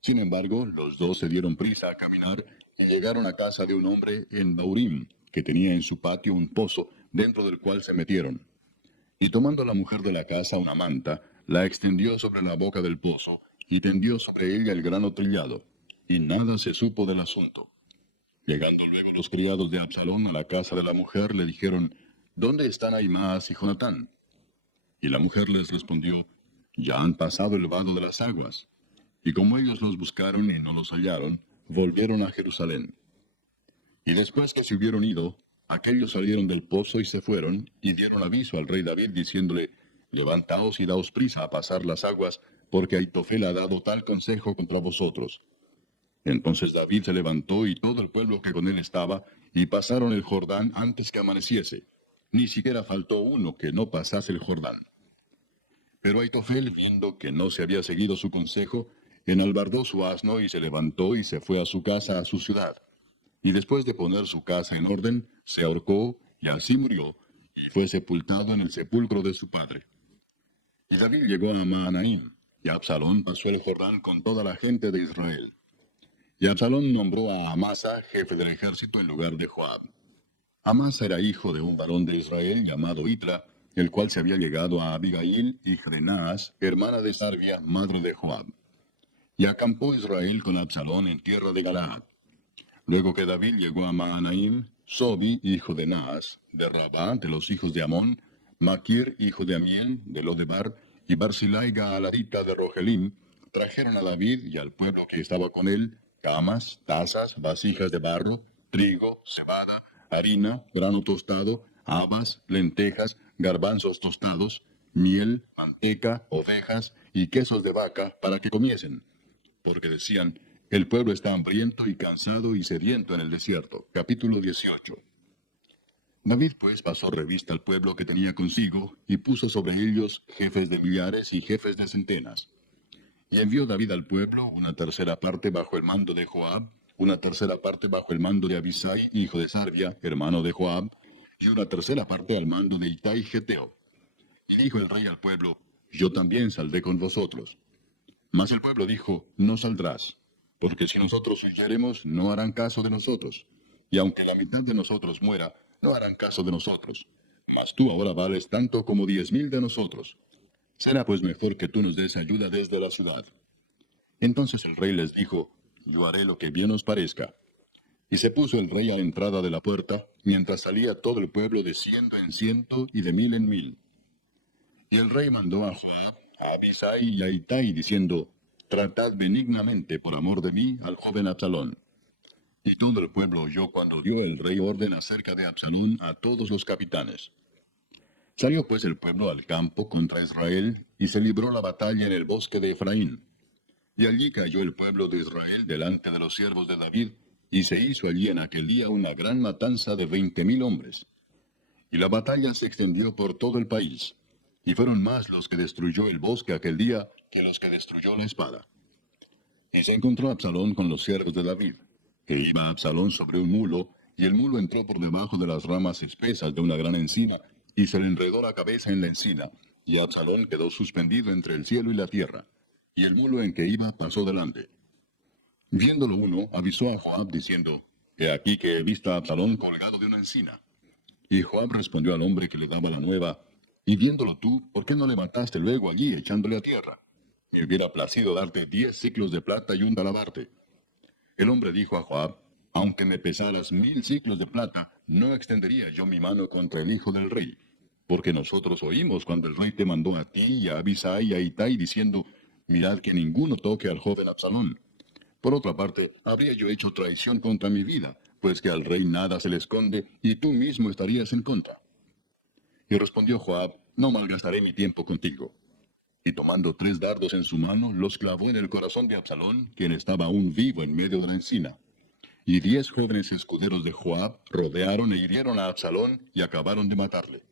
Sin embargo, los dos se dieron prisa a caminar y llegaron a casa de un hombre en Baurim, que tenía en su patio un pozo, dentro del cual se metieron. Y tomando la mujer de la casa una manta, la extendió sobre la boca del pozo, y tendió sobre ella el grano trillado. Y nada se supo del asunto. Llegando luego los criados de Absalón a la casa de la mujer, le dijeron: ¿Dónde están Ahimaas y Jonatán? Y la mujer les respondió: Ya han pasado el vado de las aguas. Y como ellos los buscaron y no los hallaron, volvieron a Jerusalén. Y después que se hubieron ido, aquellos salieron del pozo y se fueron, y dieron aviso al rey David, diciéndole: Levantaos y daos prisa a pasar las aguas, porque Aitofel ha dado tal consejo contra vosotros. Entonces David se levantó y todo el pueblo que con él estaba, y pasaron el Jordán antes que amaneciese. Ni siquiera faltó uno que no pasase el Jordán. Pero Aitofel, viendo que no se había seguido su consejo, enalbardó su asno y se levantó y se fue a su casa, a su ciudad. Y después de poner su casa en orden, se ahorcó y así murió, y fue sepultado en el sepulcro de su padre. Y David llegó a Mahanaim, y Absalón pasó el Jordán con toda la gente de Israel. Y Absalón nombró a Amasa jefe del ejército en lugar de Joab. Amasa era hijo de un varón de Israel llamado Itra, el cual se había llegado a Abigail, hija de Naas, hermana de Sarvia, madre de Joab. Y acampó Israel con Absalón en tierra de Galaad. Luego que David llegó a Mahanaim, Sobi, hijo de Naas, de Rabá, de los hijos de Amón, Maquir, hijo de Amien, de Lodebar, y Barzillai Gaaladita de Rogelim, trajeron a David y al pueblo que estaba con él camas, tazas, vasijas de barro, trigo, cebada, harina, grano tostado, habas, lentejas, garbanzos tostados, miel, manteca, ovejas y quesos de vaca para que comiesen. Porque decían: El pueblo está hambriento y cansado y sediento en el desierto. Capítulo 18. David pues pasó revista al pueblo que tenía consigo, y puso sobre ellos jefes de millares y jefes de centenas. Y envió David al pueblo una tercera parte bajo el mando de Joab, una tercera parte bajo el mando de Abisai, hijo de Sarvia, hermano de Joab, y una tercera parte al mando de Itai Geteo. Y dijo el rey al pueblo: Yo también saldré con vosotros. Mas el pueblo dijo: No saldrás, porque si nosotros huyéremos, no harán caso de nosotros. Y aunque la mitad de nosotros muera, no harán caso de nosotros. Mas tú ahora vales tanto como 10,000 de nosotros. Será pues mejor que tú nos des ayuda desde la ciudad. Entonces el rey les dijo: Yo haré lo que bien os parezca. Y se puso el rey a la entrada de la puerta, mientras salía todo el pueblo de 100 en 100 y de 1000 en 1000. Y el rey mandó a Joab, a Abisai y a Itai, diciendo: Tratad benignamente por amor de mí al joven Absalón. Y todo el pueblo oyó cuando dio el rey orden acerca de Absalón a todos los capitanes. Salió pues el pueblo al campo contra Israel, y se libró la batalla en el bosque de Efraín. Y allí cayó el pueblo de Israel delante de los siervos de David, y se hizo allí en aquel día una gran matanza de 20,000 hombres. Y la batalla se extendió por todo el país, y fueron más los que destruyó el bosque aquel día que los que destruyó la espada. Y se encontró Absalón con los siervos de David, que iba Absalón sobre un mulo, y el mulo entró por debajo de las ramas espesas de una gran encina, y se le enredó la cabeza en la encina, y Absalón quedó suspendido entre el cielo y la tierra, y el mulo en que iba pasó delante. Viéndolo uno, avisó a Joab diciendo: He aquí que he visto a Absalón colgado de una encina. Y Joab respondió al hombre que le daba la nueva: Y viéndolo tú, ¿por qué no levantaste luego allí echándole a tierra? Me hubiera placido darte 10 siclos de plata y un talabarte. El hombre dijo a Joab: Aunque me pesaras 1000 siclos de plata, no extendería yo mi mano contra el hijo del rey. Porque nosotros oímos cuando el rey te mandó a ti y a Abisai y a Itai diciendo: Mirad que ninguno toque al joven Absalón. Por otra parte, habría yo hecho traición contra mi vida, pues que al rey nada se le esconde, y tú mismo estarías en contra. Y respondió Joab: No malgastaré mi tiempo contigo. Y tomando 3 dardos en su mano, los clavó en el corazón de Absalón, quien estaba aún vivo en medio de la encina. Y 10 jóvenes escuderos de Joab rodearon e hirieron a Absalón y acabaron de matarle.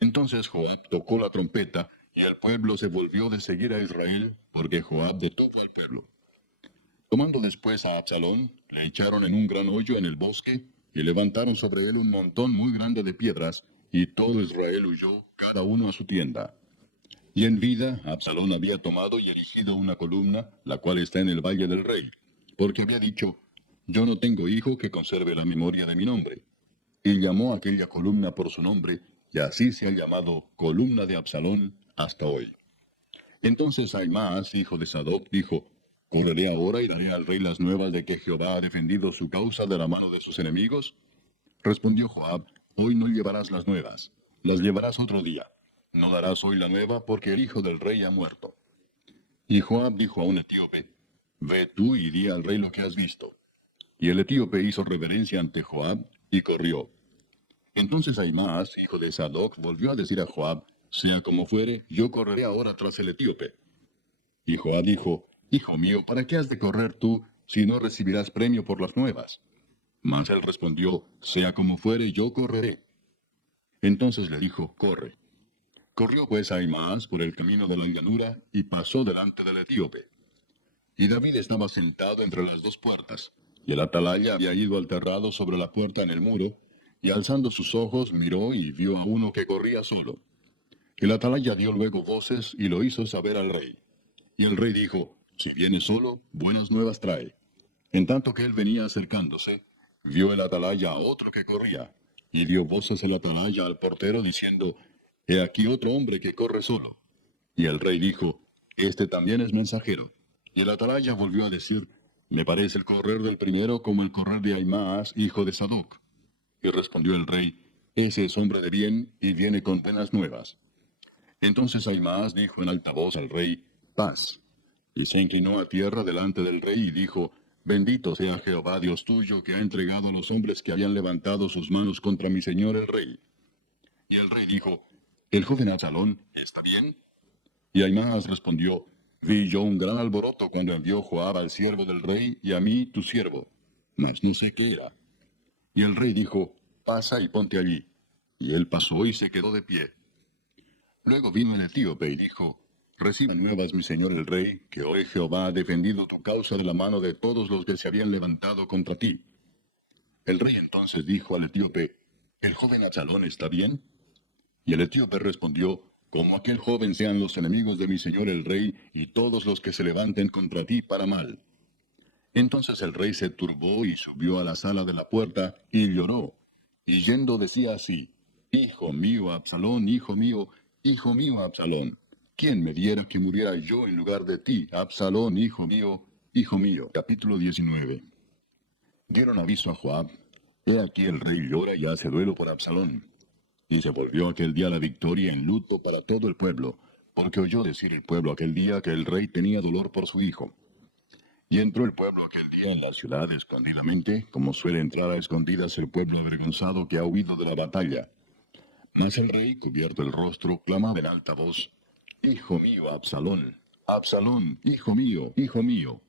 Entonces Joab tocó la trompeta, y el pueblo se volvió de seguir a Israel, porque Joab detuvo al pueblo. Tomando después a Absalón, le echaron en un gran hoyo en el bosque, y levantaron sobre él un montón muy grande de piedras, y todo Israel huyó, cada uno a su tienda. Y en vida, Absalón había tomado y erigido una columna, la cual está en el valle del rey, porque había dicho: Yo no tengo hijo que conserve la memoria de mi nombre. Y llamó aquella columna por su nombre, y así se ha llamado columna de Absalón hasta hoy. Entonces Ahimaas, hijo de Sadoc, dijo: ¿Correré ahora y daré al rey las nuevas de que Jehová ha defendido su causa de la mano de sus enemigos? Respondió Joab: Hoy no llevarás las nuevas, las llevarás otro día. No darás hoy la nueva, porque el hijo del rey ha muerto. Y Joab dijo a un etíope: Ve tú y di al rey lo que has visto. Y el etíope hizo reverencia ante Joab, y corrió. Entonces Ahimaas, hijo de Sadoc, volvió a decir a Joab: Sea como fuere, yo correré ahora tras el etíope. Y Joab dijo: Hijo mío, ¿para qué has de correr tú, si no recibirás premio por las nuevas? Mas él respondió: Sea como fuere, yo correré. Entonces le dijo: Corre. Corrió pues Ahimaas por el camino de la llanura, y pasó delante del etíope. Y David estaba sentado entre las 2 puertas, y el atalaya había ido al terrado sobre la puerta en el muro, y alzando sus ojos miró y vio a uno que corría solo. El atalaya dio luego voces y lo hizo saber al rey. Y el rey dijo: Si viene solo, buenas nuevas trae. En tanto que él venía acercándose, vio el atalaya a otro que corría, y dio voces el atalaya al portero diciendo: He aquí otro hombre que corre solo. Y el rey dijo: Este también es mensajero. Y el atalaya volvió a decir: Me parece el correr del primero como el correr de Ahimaas, hijo de Sadoc. Y respondió el rey: Ese es hombre de bien, y viene con buenas nuevas. Entonces Ahimaas dijo en alta voz al rey: Paz. Y se inclinó a tierra delante del rey y dijo: Bendito sea Jehová Dios tuyo, que ha entregado a los hombres que habían levantado sus manos contra mi señor el rey. Y el rey dijo: ¿El joven Absalón está bien? Y Ahimaas respondió: Vi yo un gran alboroto cuando envió Joab al siervo del rey y a mí tu siervo, mas no sé qué era. Y el rey dijo, pasa y ponte allí. Y él pasó y se quedó de pie. Luego vino el etíope y dijo, reciba nuevas, mi señor el rey, que hoy Jehová ha defendido tu causa de la mano de todos los que se habían levantado contra ti. El rey entonces dijo al etíope, ¿el joven Absalón está bien? Y el etíope respondió, como aquel joven sean los enemigos de mi señor el rey, y todos los que se levanten contra ti para mal. Entonces el rey se turbó y subió a la sala de la puerta, y lloró. Y yendo decía así, Hijo mío, Absalón, hijo mío, Absalón. ¿Quién me diera que muriera yo en lugar de ti, Absalón, hijo mío, hijo mío? Capítulo 19. Dieron aviso a Joab, he aquí el rey llora y hace duelo por Absalón. Y se volvió aquel día la victoria en luto para todo el pueblo, porque oyó decir el pueblo aquel día que el rey tenía dolor por su hijo. Y entró el pueblo aquel día en la ciudad escondidamente, como suele entrar a escondidas el pueblo avergonzado que ha huido de la batalla. Mas el rey, cubierto el rostro, clamaba en alta voz, Hijo mío, Absalón, Absalón, hijo mío, hijo mío.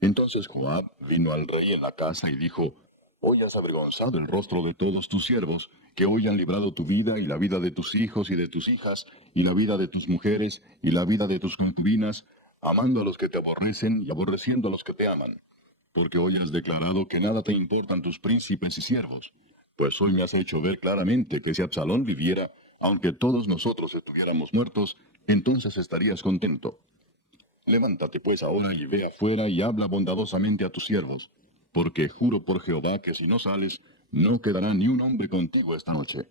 Entonces Joab vino al rey en la casa y dijo, Hoy has avergonzado el rostro de todos tus siervos, que hoy han librado tu vida y la vida de tus hijos y de tus hijas, y la vida de tus mujeres y la vida de tus concubinas, amando a los que te aborrecen y aborreciendo a los que te aman. Porque hoy has declarado que nada te importan tus príncipes y siervos. Pues hoy me has hecho ver claramente que si Absalón viviera, aunque todos nosotros estuviéramos muertos, entonces estarías contento. Levántate pues ahora y ve afuera y habla bondadosamente a tus siervos, porque juro por Jehová que si no sales, no quedará ni un hombre contigo esta noche.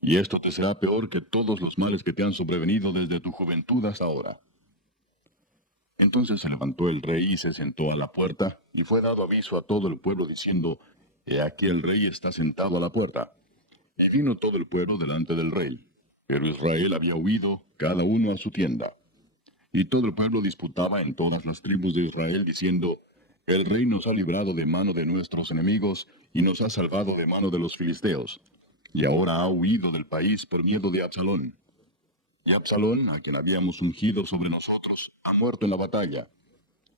Y esto te será peor que todos los males que te han sobrevenido desde tu juventud hasta ahora. Entonces se levantó el rey y se sentó a la puerta, y fue dado aviso a todo el pueblo diciendo, He aquí el rey está sentado a la puerta. Y vino todo el pueblo delante del rey. Pero Israel había huido, cada uno a su tienda. Y todo el pueblo disputaba en todas las tribus de Israel, diciendo, El rey nos ha librado de mano de nuestros enemigos, y nos ha salvado de mano de los filisteos. Y ahora ha huido del país por miedo de Absalón. Y Absalón, a quien habíamos ungido sobre nosotros, ha muerto en la batalla.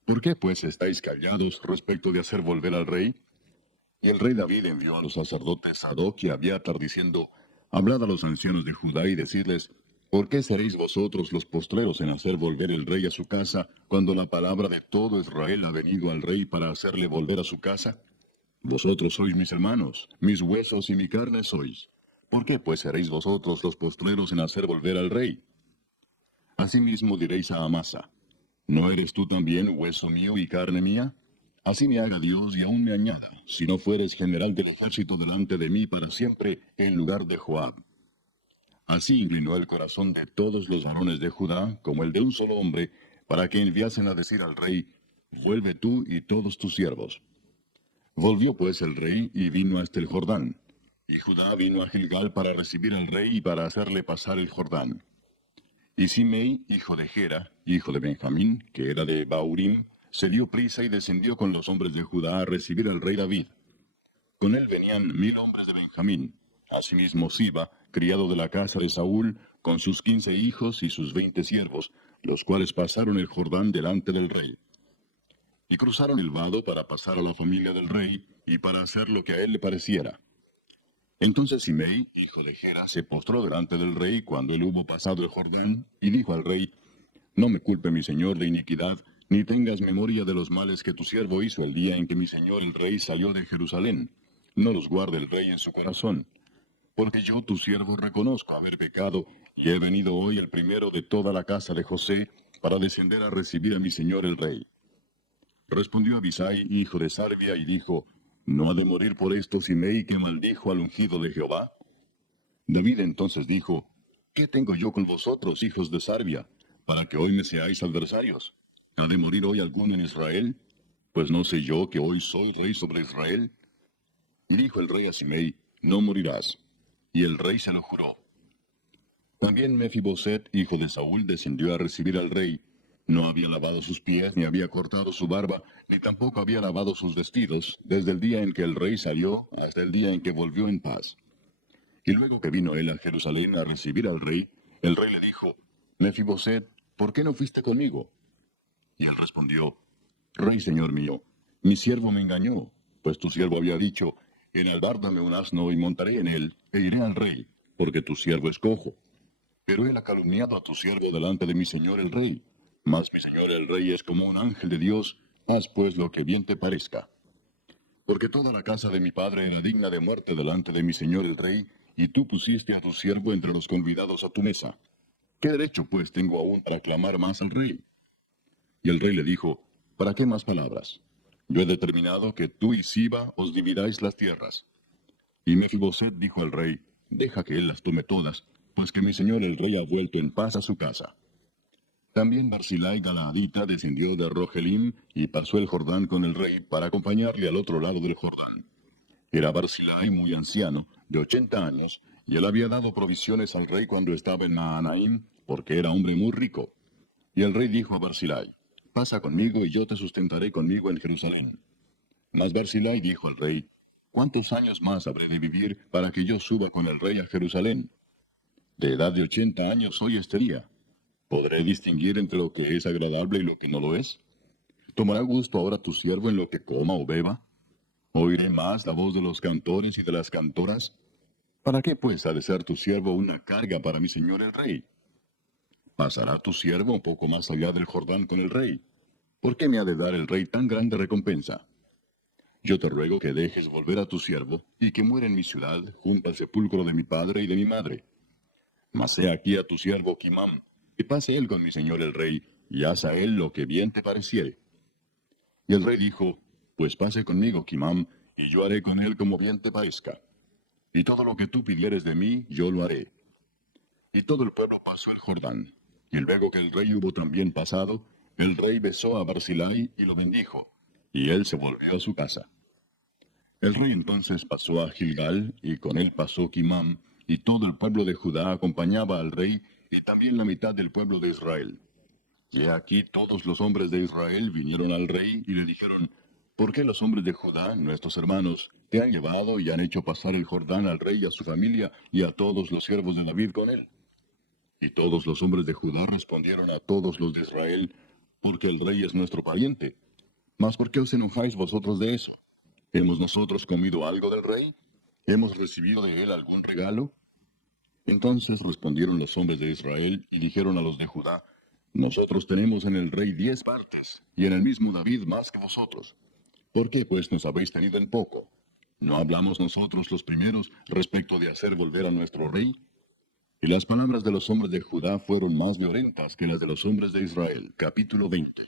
¿Por qué pues estáis callados respecto de hacer volver al rey? Y el rey David envió a los sacerdotes Sadoc y Abiatar diciendo, Hablad a los ancianos de Judá y decidles, ¿por qué seréis vosotros los postreros en hacer volver el rey a su casa, cuando la palabra de todo Israel ha venido al rey para hacerle volver a su casa? Vosotros sois mis hermanos, mis huesos y mi carne sois. ¿Por qué pues seréis vosotros los postreros en hacer volver al rey? Asimismo diréis a Amasa, ¿no eres tú también hueso mío y carne mía? Así me haga Dios y aún me añada, si no fueres general del ejército delante de mí para siempre, en lugar de Joab. Así inclinó el corazón de todos los varones de Judá, como el de un solo hombre, para que enviasen a decir al rey, Vuelve tú y todos tus siervos. Volvió pues el rey y vino hasta el Jordán. Y Judá vino a Gilgal para recibir al rey y para hacerle pasar el Jordán. Y Simei, hijo de Gera, hijo de Benjamín, que era de Baurim, se dio prisa y descendió con los hombres de Judá a recibir al rey David. Con él venían 1000 hombres de Benjamín, asimismo Siba, criado de la casa de Saúl, con sus 15 hijos y sus 20 siervos, los cuales pasaron el Jordán delante del rey. Y cruzaron el vado para pasar a la familia del rey, y para hacer lo que a él le pareciera. Entonces Simei, hijo de Gera, se postró delante del rey cuando él hubo pasado el Jordán, y dijo al rey, No me culpe mi señor de iniquidad, ni tengas memoria de los males que tu siervo hizo el día en que mi señor el rey salió de Jerusalén. No los guarde el rey en su corazón. Porque yo, tu siervo, reconozco haber pecado, y he venido hoy el primero de toda la casa de José, para descender a recibir a mi señor el rey. Respondió Abisai, hijo de Sarbia, y dijo, ¿No ha de morir por esto Simei que maldijo al ungido de Jehová? David entonces dijo, ¿Qué tengo yo con vosotros, hijos de Sarbia, para que hoy me seáis adversarios? ¿Ha de morir hoy alguno en Israel? Pues no sé yo que hoy soy rey sobre Israel. Y dijo el rey a Simei, No morirás. Y el rey se lo juró. También Mefiboset, hijo de Saúl, descendió a recibir al rey. No había lavado sus pies, ni había cortado su barba, ni tampoco había lavado sus vestidos, desde el día en que el rey salió hasta el día en que volvió en paz. Y luego que vino él a Jerusalén a recibir al rey, el rey le dijo, Mefiboset, ¿por qué no fuiste conmigo? Y él respondió, Rey, señor mío, mi siervo me engañó, pues tu siervo había dicho, enalbárdame un asno y montaré en él, e iré al rey, porque tu siervo es cojo. Pero él ha calumniado a tu siervo delante de mi señor el rey. Mas mi señor el rey es como un ángel de Dios, haz pues lo que bien te parezca. Porque toda la casa de mi padre era digna de muerte delante de mi señor el rey, y tú pusiste a tu siervo entre los convidados a tu mesa. ¿Qué derecho pues tengo aún para clamar más al rey? Y el rey le dijo, ¿para qué más palabras? Yo he determinado que tú y Siba os dividáis las tierras. Y Mefiboset dijo al rey, deja que él las tome todas, pues que mi señor el rey ha vuelto en paz a su casa. También Barzillai Galaadita descendió de Rogelim y pasó el Jordán con el rey para acompañarle al otro lado del Jordán. Era Barzillai muy anciano, de 80 años, y él había dado provisiones al rey cuando estaba en Mahanaim, porque era hombre muy rico. Y el rey dijo a Barzillai, pasa conmigo y yo te sustentaré conmigo en Jerusalén. Mas Barzillai dijo al rey, ¿cuántos años más habré de vivir para que yo suba con el rey a Jerusalén? De edad de 80 años soy este día. ¿Podré distinguir entre lo que es agradable y lo que no lo es? ¿Tomará gusto ahora tu siervo en lo que coma o beba? ¿Oiré más la voz de los cantores y de las cantoras? ¿Para qué pues ha de ser tu siervo una carga para mi señor el rey? ¿Pasará tu siervo un poco más allá del Jordán con el rey? ¿Por qué me ha de dar el rey tan grande recompensa? Yo te ruego que dejes volver a tu siervo, y que muera en mi ciudad, junto al sepulcro de mi padre y de mi madre. Mas he aquí a tu siervo Kimam, que pase él con mi señor el rey, y haz a él lo que bien te pareciere. Y el rey dijo, pues pase conmigo Kimam, y yo haré con él como bien te parezca. Y todo lo que tú pidieres de mí, yo lo haré. Y todo el pueblo pasó el Jordán. Y luego que el rey hubo también pasado, el rey besó a Barzillai y lo bendijo, y él se volvió a su casa. El rey entonces pasó a Gilgal, y con él pasó Kimam, y todo el pueblo de Judá acompañaba al rey, y también la mitad del pueblo de Israel. Y he aquí todos los hombres de Israel vinieron al rey y le dijeron, ¿por qué los hombres de Judá, nuestros hermanos, te han llevado y han hecho pasar el Jordán al rey y a su familia y a todos los siervos de David con él? Y todos los hombres de Judá respondieron a todos los de Israel, porque el rey es nuestro pariente. Mas ¿por qué os enojáis vosotros de eso? ¿Hemos nosotros comido algo del rey? ¿Hemos recibido de él algún regalo? Entonces respondieron los hombres de Israel y dijeron a los de Judá, nosotros tenemos en el rey 10 partes, y en el mismo David más que vosotros. ¿Por qué pues nos habéis tenido en poco? ¿No hablamos nosotros los primeros respecto de hacer volver a nuestro rey? Y las palabras de los hombres de Judá fueron más violentas que las de los hombres de Israel. Capítulo 20.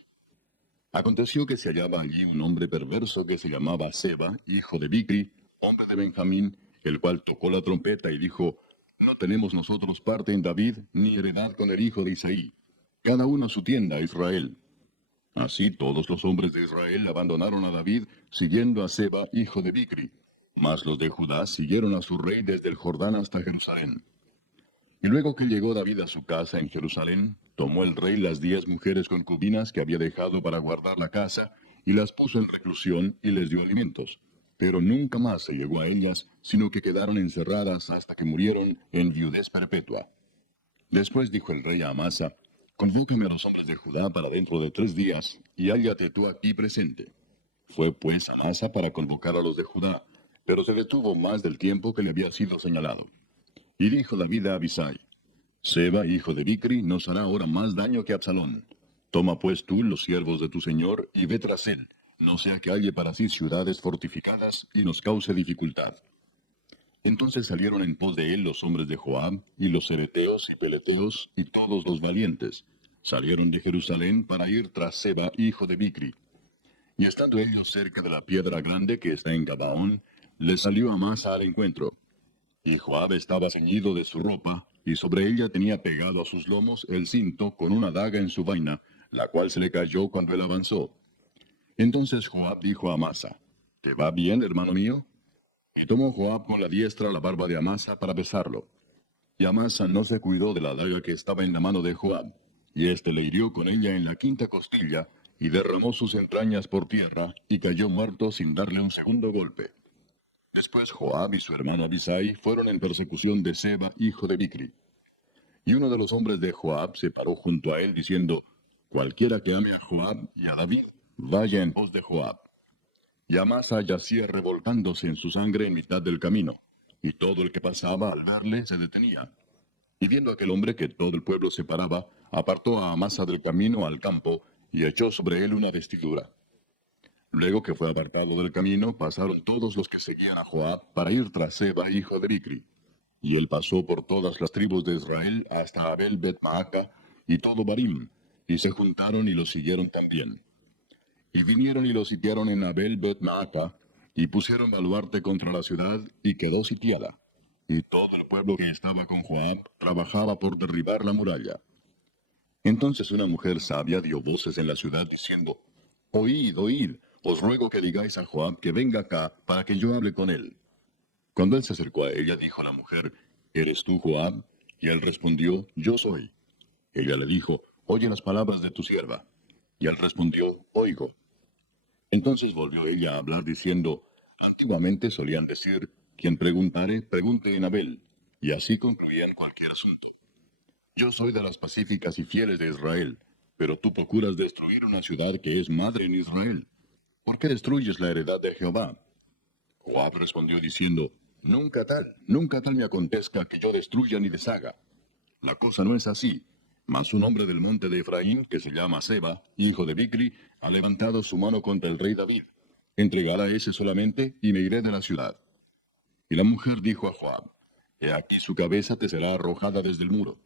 Aconteció que se hallaba allí un hombre perverso que se llamaba Seba, hijo de Bicri, hombre de Benjamín, el cual tocó la trompeta y dijo, no tenemos nosotros parte en David, ni heredad con el hijo de Isaí. Cada uno a su tienda, a Israel. Así todos los hombres de Israel abandonaron a David, siguiendo a Seba, hijo de Bicri. Mas los de Judá siguieron a su rey desde el Jordán hasta Jerusalén. Y luego que llegó David a su casa en Jerusalén, tomó el rey las 10 mujeres concubinas que había dejado para guardar la casa, y las puso en reclusión y les dio alimentos. Pero nunca más se llegó a ellas, sino que quedaron encerradas hasta que murieron en viudez perpetua. Después dijo el rey a Amasa, convócame a los hombres de Judá para dentro de 3 días, y hállate tú aquí presente. Fue pues Amasa para convocar a los de Judá, pero se detuvo más del tiempo que le había sido señalado. Y dijo David a Abisai, Seba, hijo de Bicri, nos hará ahora más daño que Absalón. Toma pues tú los siervos de tu señor y ve tras él, no sea que halle para sí ciudades fortificadas y nos cause dificultad. Entonces salieron en pos de él los hombres de Joab, y los cereteos y peleteos, y todos los valientes. Salieron de Jerusalén para ir tras Seba, hijo de Bicri. Y estando ellos cerca de la piedra grande que está en Gabaón, les salió Amasa al encuentro. Y Joab estaba ceñido de su ropa, y sobre ella tenía pegado a sus lomos el cinto con una daga en su vaina, la cual se le cayó cuando él avanzó. Entonces Joab dijo a Amasa, ¿te va bien, hermano mío? Y tomó Joab con la diestra la barba de Amasa para besarlo. Y Amasa no se cuidó de la daga que estaba en la mano de Joab, y éste le hirió con ella en la quinta costilla, y derramó sus entrañas por tierra, y cayó muerto sin darle un segundo golpe. Después Joab y su hermano Abisai fueron en persecución de Seba, hijo de Bicri. Y uno de los hombres de Joab se paró junto a él, diciendo, cualquiera que ame a Joab y a David, vaya en pos de Joab. Y Amasa yacía revolcándose en su sangre en mitad del camino, y todo el que pasaba al verle se detenía. Y viendo aquel hombre que todo el pueblo se paraba, apartó a Amasa del camino al campo, y echó sobre él una vestidura. Luego que fue apartado del camino, pasaron todos los que seguían a Joab para ir tras Seba, hijo de Bicri. Y él pasó por todas las tribus de Israel hasta Abel Bet-Maaca y todo Barim, y se juntaron y lo siguieron también. Y vinieron y lo sitiaron en Abel Bet-Maaca, y pusieron baluarte contra la ciudad, y quedó sitiada. Y todo el pueblo que estaba con Joab trabajaba por derribar la muralla. Entonces una mujer sabia dio voces en la ciudad diciendo, oíd, oíd, os ruego que digáis a Joab que venga acá para que yo hable con él. Cuando él se acercó a ella, dijo la mujer, ¿eres tú Joab? Y él respondió, yo soy. Ella le dijo, oye las palabras de tu sierva. Y él respondió, oigo. Entonces volvió ella a hablar diciendo, antiguamente solían decir, quien preguntare, pregunte en Abel. Y así concluían cualquier asunto. Yo soy de las pacíficas y fieles de Israel, pero tú procuras destruir una ciudad que es madre en Israel. ¿Por qué destruyes la heredad de Jehová? Joab respondió diciendo, nunca tal me acontezca que yo destruya ni deshaga. La cosa no es así, mas un hombre del monte de Efraín, que se llama Seba, hijo de Bicri, ha levantado su mano contra el rey David. Entregará a ese solamente, y me iré de la ciudad. Y la mujer dijo a Joab, he aquí su cabeza te será arrojada desde el muro.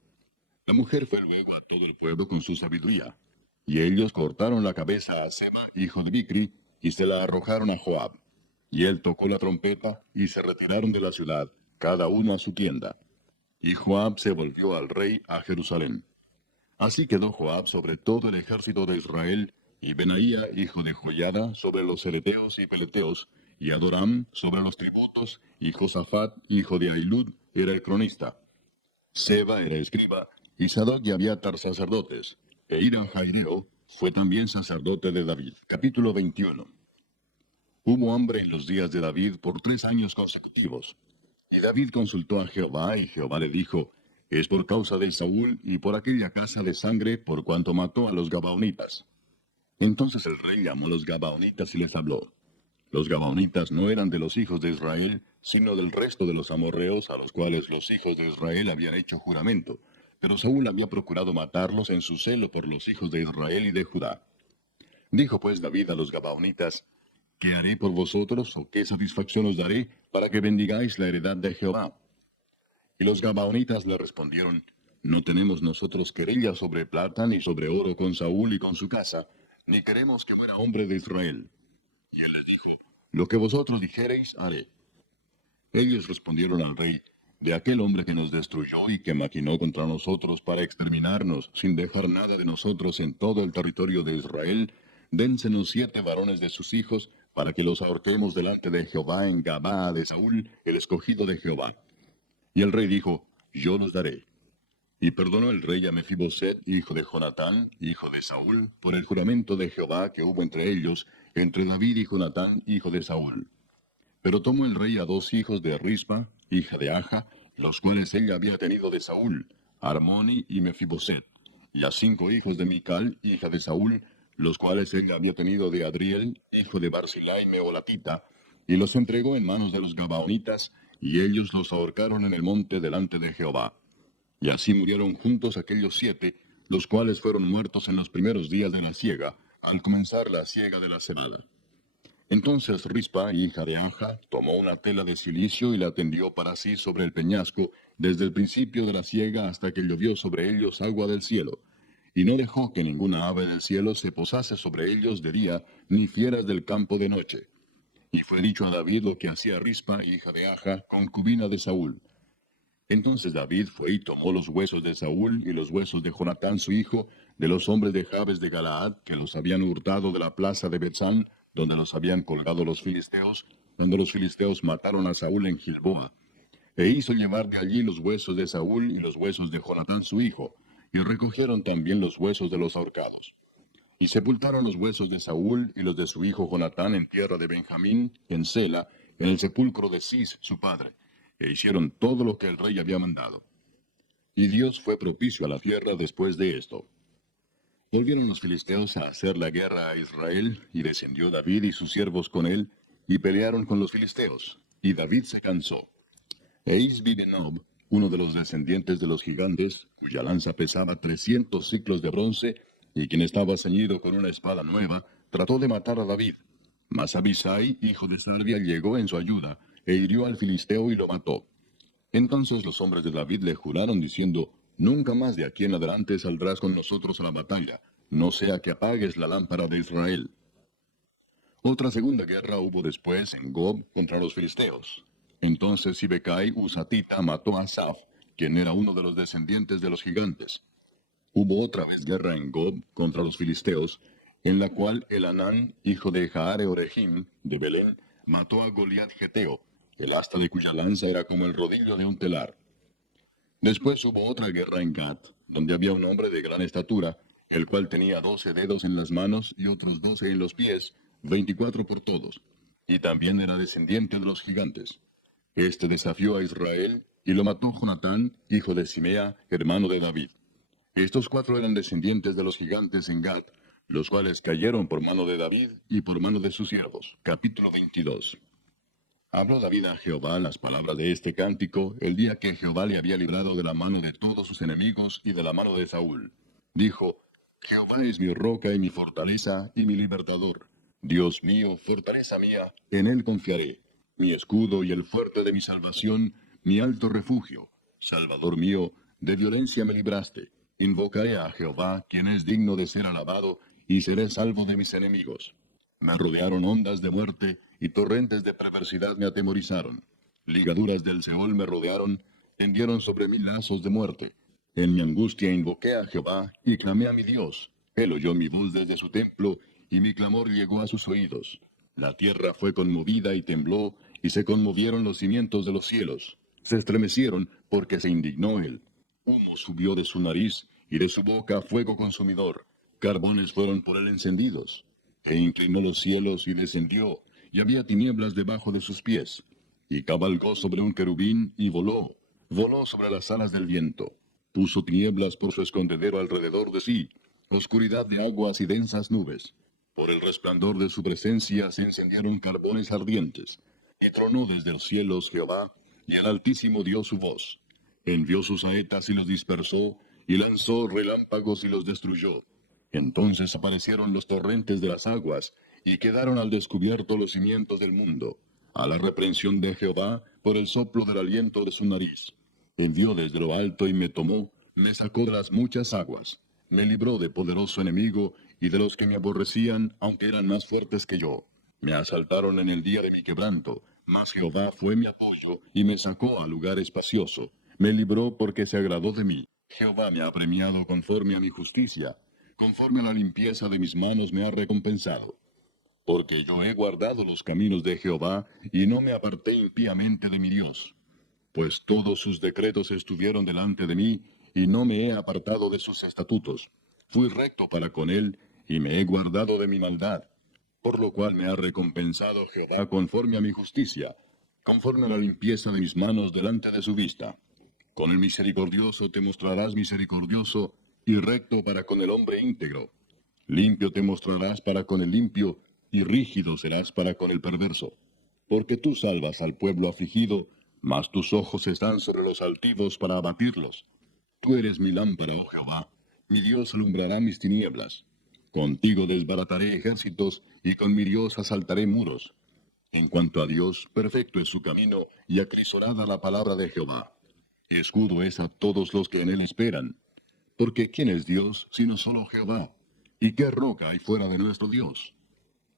La mujer fue luego a todo el pueblo con su sabiduría. Y ellos cortaron la cabeza a Seba, hijo de Bicri, y se la arrojaron a Joab. Y él tocó la trompeta, y se retiraron de la ciudad, cada uno a su tienda. Y Joab se volvió al rey a Jerusalén. Así quedó Joab sobre todo el ejército de Israel, y Benaía, hijo de Joiada, sobre los cereteos y peleteos, y Adoram sobre los tributos, y Josafat, hijo de Ahilud, era el cronista. Seba era escriba, y Sadoc y Abiatar sacerdotes, e Ira Jaireo fue también sacerdote de David. Capítulo 21. Hubo hambre en los días de David por 3 años consecutivos. Y David consultó a Jehová, y Jehová le dijo, es por causa de Saúl y por aquella casa de sangre por cuanto mató a los Gabaonitas. Entonces el rey llamó a los Gabaonitas y les habló. Los Gabaonitas no eran de los hijos de Israel, sino del resto de los amorreos a los cuales los hijos de Israel habían hecho juramento. Pero Saúl había procurado matarlos en su celo por los hijos de Israel y de Judá. Dijo pues David a los Gabaonitas, ¿qué haré por vosotros o qué satisfacción os daré para que bendigáis la heredad de Jehová? Y los Gabaonitas le respondieron, no tenemos nosotros querella sobre plata ni sobre oro con Saúl y con su casa, ni queremos que muera hombre de Israel. Y él les dijo, lo que vosotros dijereis haré. Ellos respondieron al rey, de aquel hombre que nos destruyó y que maquinó contra nosotros para exterminarnos, sin dejar nada de nosotros en todo el territorio de Israel, dénsenos 7 varones de sus hijos, para que los ahorquemos delante de Jehová en Gabaa de Saúl, el escogido de Jehová. Y el rey dijo, yo los daré. Y perdonó el rey a Mefiboset, hijo de Jonatán, hijo de Saúl, por el juramento de Jehová que hubo entre ellos, entre David y Jonatán, hijo de Saúl. Pero tomó el rey a 2 hijos de Rispa, hija de Aja, los cuales ella había tenido de Saúl, Armoni y Mefiboset, y a 5 hijos de Mical, hija de Saúl, los cuales ella había tenido de Adriel, hijo de Barzilai Meolatita, y los entregó en manos de los Gabaonitas, y ellos los ahorcaron en el monte delante de Jehová. Y así murieron juntos aquellos 7, los cuales fueron muertos en los primeros días de la siega, al comenzar la siega de la cebada. Entonces Rispa, hija de Aja, tomó una tela de cilicio y la tendió para sí sobre el peñasco, desde el principio de la siega hasta que llovió sobre ellos agua del cielo. Y no dejó que ninguna ave del cielo se posase sobre ellos de día, ni fieras del campo de noche. Y fue dicho a David lo que hacía Rispa, hija de Aja, concubina de Saúl. Entonces David fue y tomó los huesos de Saúl y los huesos de Jonatán su hijo, de los hombres de Jabes de Galaad, que los habían hurtado de la plaza de Betzán, donde los habían colgado los filisteos, cuando los filisteos mataron a Saúl en Gilboa. E hizo llevar de allí los huesos de Saúl y los huesos de Jonatán su hijo, y recogieron también los huesos de los ahorcados. Y sepultaron los huesos de Saúl y los de su hijo Jonatán en tierra de Benjamín, en Sela, en el sepulcro de Cis su padre, e hicieron todo lo que el rey había mandado. Y Dios fue propicio a la tierra después de esto. Volvieron los filisteos a hacer la guerra a Israel, y descendió David y sus siervos con él, y pelearon con los filisteos, y David se cansó. E Isbi-Benob, uno de los descendientes de los gigantes, cuya lanza pesaba 300 siclos de bronce, y quien estaba ceñido con una espada nueva, trató de matar a David. Mas Abisai, hijo de Sarvia, llegó en su ayuda, e hirió al filisteo y lo mató. Entonces los hombres de David le juraron diciendo, nunca más de aquí en adelante saldrás con nosotros a la batalla, no sea que apagues la lámpara de Israel. Otra segunda guerra hubo después en Gob contra los filisteos. Entonces Sibecai Husatita mató a Asaph, quien era uno de los descendientes de los gigantes. Hubo otra vez guerra en Gob contra los filisteos, en la cual Elanán, hijo de Jaare Orejim, de Belén, mató a Goliat Geteo, el asta de cuya lanza era como el rodillo de un telar. Después hubo otra guerra en Gat, donde había un hombre de gran estatura, el cual tenía 12 dedos en las manos y otros 12 en los pies, 24 por todos, y también era descendiente de los gigantes. Este desafió a Israel, y lo mató Jonatán, hijo de Simea, hermano de David. Estos 4 eran descendientes de los gigantes en Gat, los cuales cayeron por mano de David y por mano de sus siervos. Capítulo 22. Habló David a Jehová las palabras de este cántico el día que Jehová le había librado de la mano de todos sus enemigos y de la mano de Saúl. Dijo, Jehová es mi roca y mi fortaleza y mi libertador. Dios mío, fortaleza mía, en él confiaré. Mi escudo y el fuerte de mi salvación, mi alto refugio. Salvador mío, de violencia me libraste. Invocaré a Jehová, quien es digno de ser alabado, y seré salvo de mis enemigos. Me rodearon ondas de muerte, y torrentes de perversidad me atemorizaron. Ligaduras del Seol me rodearon, tendieron sobre mí lazos de muerte. En mi angustia invoqué a Jehová, y clamé a mi Dios. Él oyó mi voz desde su templo, y mi clamor llegó a sus oídos. La tierra fue conmovida y tembló, y se conmovieron los cimientos de los cielos. Se estremecieron, porque se indignó él. Humo subió de su nariz, y de su boca fuego consumidor. Carbones fueron por él encendidos. E inclinó los cielos y descendió, y había tinieblas debajo de sus pies. Y cabalgó sobre un querubín y voló, voló sobre las alas del viento. Puso tinieblas por su escondedero alrededor de sí, oscuridad de aguas y densas nubes. Por el resplandor de su presencia se encendieron carbones ardientes. Y tronó desde los cielos Jehová, y el Altísimo dio su voz. Envió sus saetas y los dispersó, y lanzó relámpagos y los destruyó. Entonces aparecieron los torrentes de las aguas, y quedaron al descubierto los cimientos del mundo, a la reprensión de Jehová por el soplo del aliento de su nariz. Envió desde lo alto y me tomó, me sacó de las muchas aguas, me libró de poderoso enemigo y de los que me aborrecían, aunque eran más fuertes que yo. Me asaltaron en el día de mi quebranto, mas Jehová fue mi apoyo y me sacó a lugar espacioso. Me libró porque se agradó de mí. Jehová me ha premiado conforme a mi justicia, conforme a la limpieza de mis manos me ha recompensado. Porque yo he guardado los caminos de Jehová, y no me aparté impíamente de mi Dios. Pues todos sus decretos estuvieron delante de mí, y no me he apartado de sus estatutos. Fui recto para con él, y me he guardado de mi maldad. Por lo cual me ha recompensado Jehová conforme a mi justicia, conforme a la limpieza de mis manos delante de su vista. Con el misericordioso te mostrarás misericordioso, y recto para con el hombre íntegro. Limpio te mostrarás para con el limpio, y rígido serás para con el perverso. Porque tú salvas al pueblo afligido, mas tus ojos están sobre los altivos para abatirlos. Tú eres mi lámpara, oh Jehová, mi Dios alumbrará mis tinieblas. Contigo desbarataré ejércitos, y con mi Dios asaltaré muros. En cuanto a Dios, perfecto es su camino, y acrisolada la palabra de Jehová. Escudo es a todos los que en él esperan. Porque ¿quién es Dios sino solo Jehová? ¿Y qué roca hay fuera de nuestro Dios?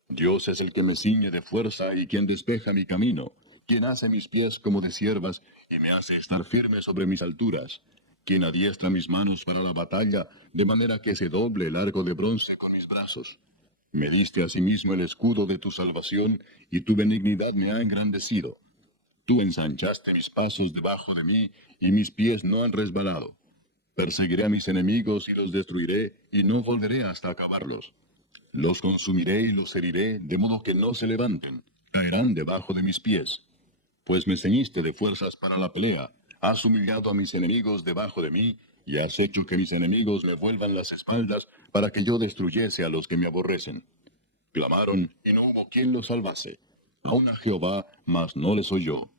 Dios es el que me ciñe de fuerza y quien despeja mi camino, quien hace mis pies como de ciervas y me hace estar firme sobre mis alturas, quien adiestra mis manos para la batalla, de manera que se doble el arco de bronce con mis brazos. Me diste asimismo el escudo de tu salvación, y tu benignidad me ha engrandecido. Tú ensanchaste mis pasos debajo de mí, y mis pies no han resbalado. Perseguiré a mis enemigos y los destruiré, y no volveré hasta acabarlos. Los consumiré y los heriré, de modo que no se levanten. Caerán debajo de mis pies. Pues me ceñiste de fuerzas para la pelea, Has humillado a mis enemigos debajo de mí, y has hecho que mis enemigos me vuelvan las espaldas para que yo destruyese a los que me aborrecen. Clamaron, y no hubo quien los salvase. Aún a Jehová, mas no les oyó.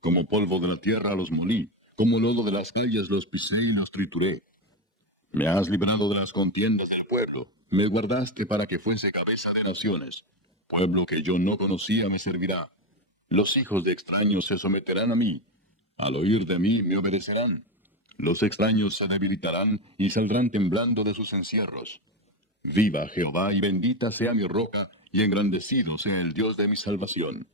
Como polvo de la tierra los molí, como lodo de las calles los pisé y los trituré. Me has librado de las contiendas del pueblo, me guardaste para que fuese cabeza de naciones. Pueblo que yo no conocía me servirá. Los hijos de extraños se someterán a mí. Al oír de mí me obedecerán. Los extraños se debilitarán y saldrán temblando de sus encierros. Viva Jehová y bendita sea mi roca, y engrandecido sea el Dios de mi salvación.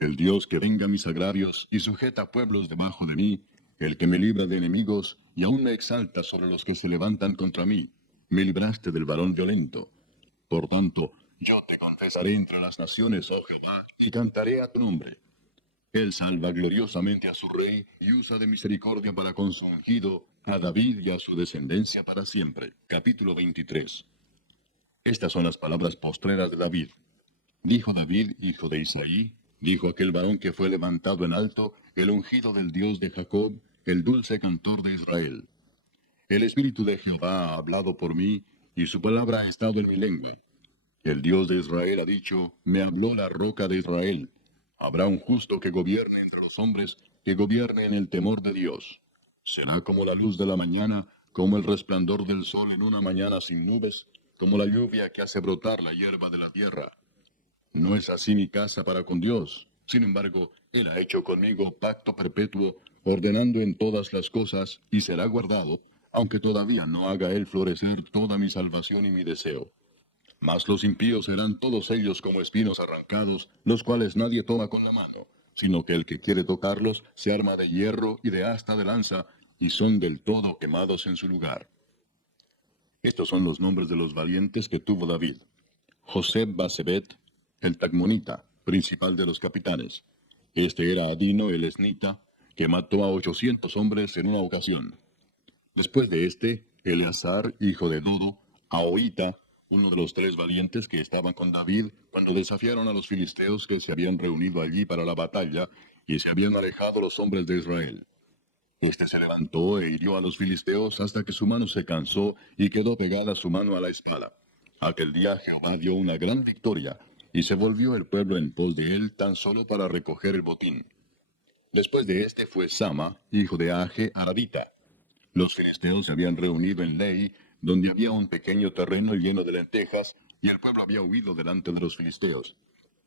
El Dios que venga mis agravios y sujeta pueblos debajo de mí, el que me libra de enemigos y aún me exalta sobre los que se levantan contra mí. Me libraste del varón violento. Por tanto, yo te confesaré entre las naciones, oh Jehová, y cantaré a tu nombre. Él salva gloriosamente a su rey y usa de misericordia para con su ungido, a David y a su descendencia para siempre. Capítulo 23. Estas son las palabras postreras de David. Dijo David, hijo de Isaí, dijo aquel varón que fue levantado en alto, el ungido del Dios de Jacob, el dulce cantor de Israel. El Espíritu de Jehová ha hablado por mí, y su palabra ha estado en mi lengua. El Dios de Israel ha dicho, me habló la roca de Israel. Habrá un justo que gobierne entre los hombres, que gobierne en el temor de Dios. Será como la luz de la mañana, como el resplandor del sol en una mañana sin nubes, como la lluvia que hace brotar la hierba de la tierra. No es así mi casa para con Dios. Sin embargo, Él ha hecho conmigo pacto perpetuo, ordenando en todas las cosas, y será guardado, aunque todavía no haga Él florecer toda mi salvación y mi deseo. Mas los impíos serán todos ellos como espinos arrancados, los cuales nadie toma con la mano, sino que el que quiere tocarlos se arma de hierro y de asta de lanza, y son del todo quemados en su lugar. Estos son los nombres de los valientes que tuvo David. José Basebet, el Tagmonita, principal de los capitanes. Este era Adino el Esnita, que mató a 800 hombres en una ocasión. Después de este, Eleazar, hijo de Dodo, Ahoita, uno de los 3 valientes que estaban con David cuando desafiaron a los filisteos que se habían reunido allí para la batalla y se habían alejado los hombres de Israel. Este se levantó e hirió a los filisteos hasta que su mano se cansó y quedó pegada su mano a la espada. Aquel día Jehová dio una gran victoria, y se volvió el pueblo en pos de él tan solo para recoger el botín. Después de este fue Sama, hijo de Age, Aradita. Los filisteos se habían reunido en Lei, donde había un pequeño terreno lleno de lentejas, y el pueblo había huido delante de los filisteos.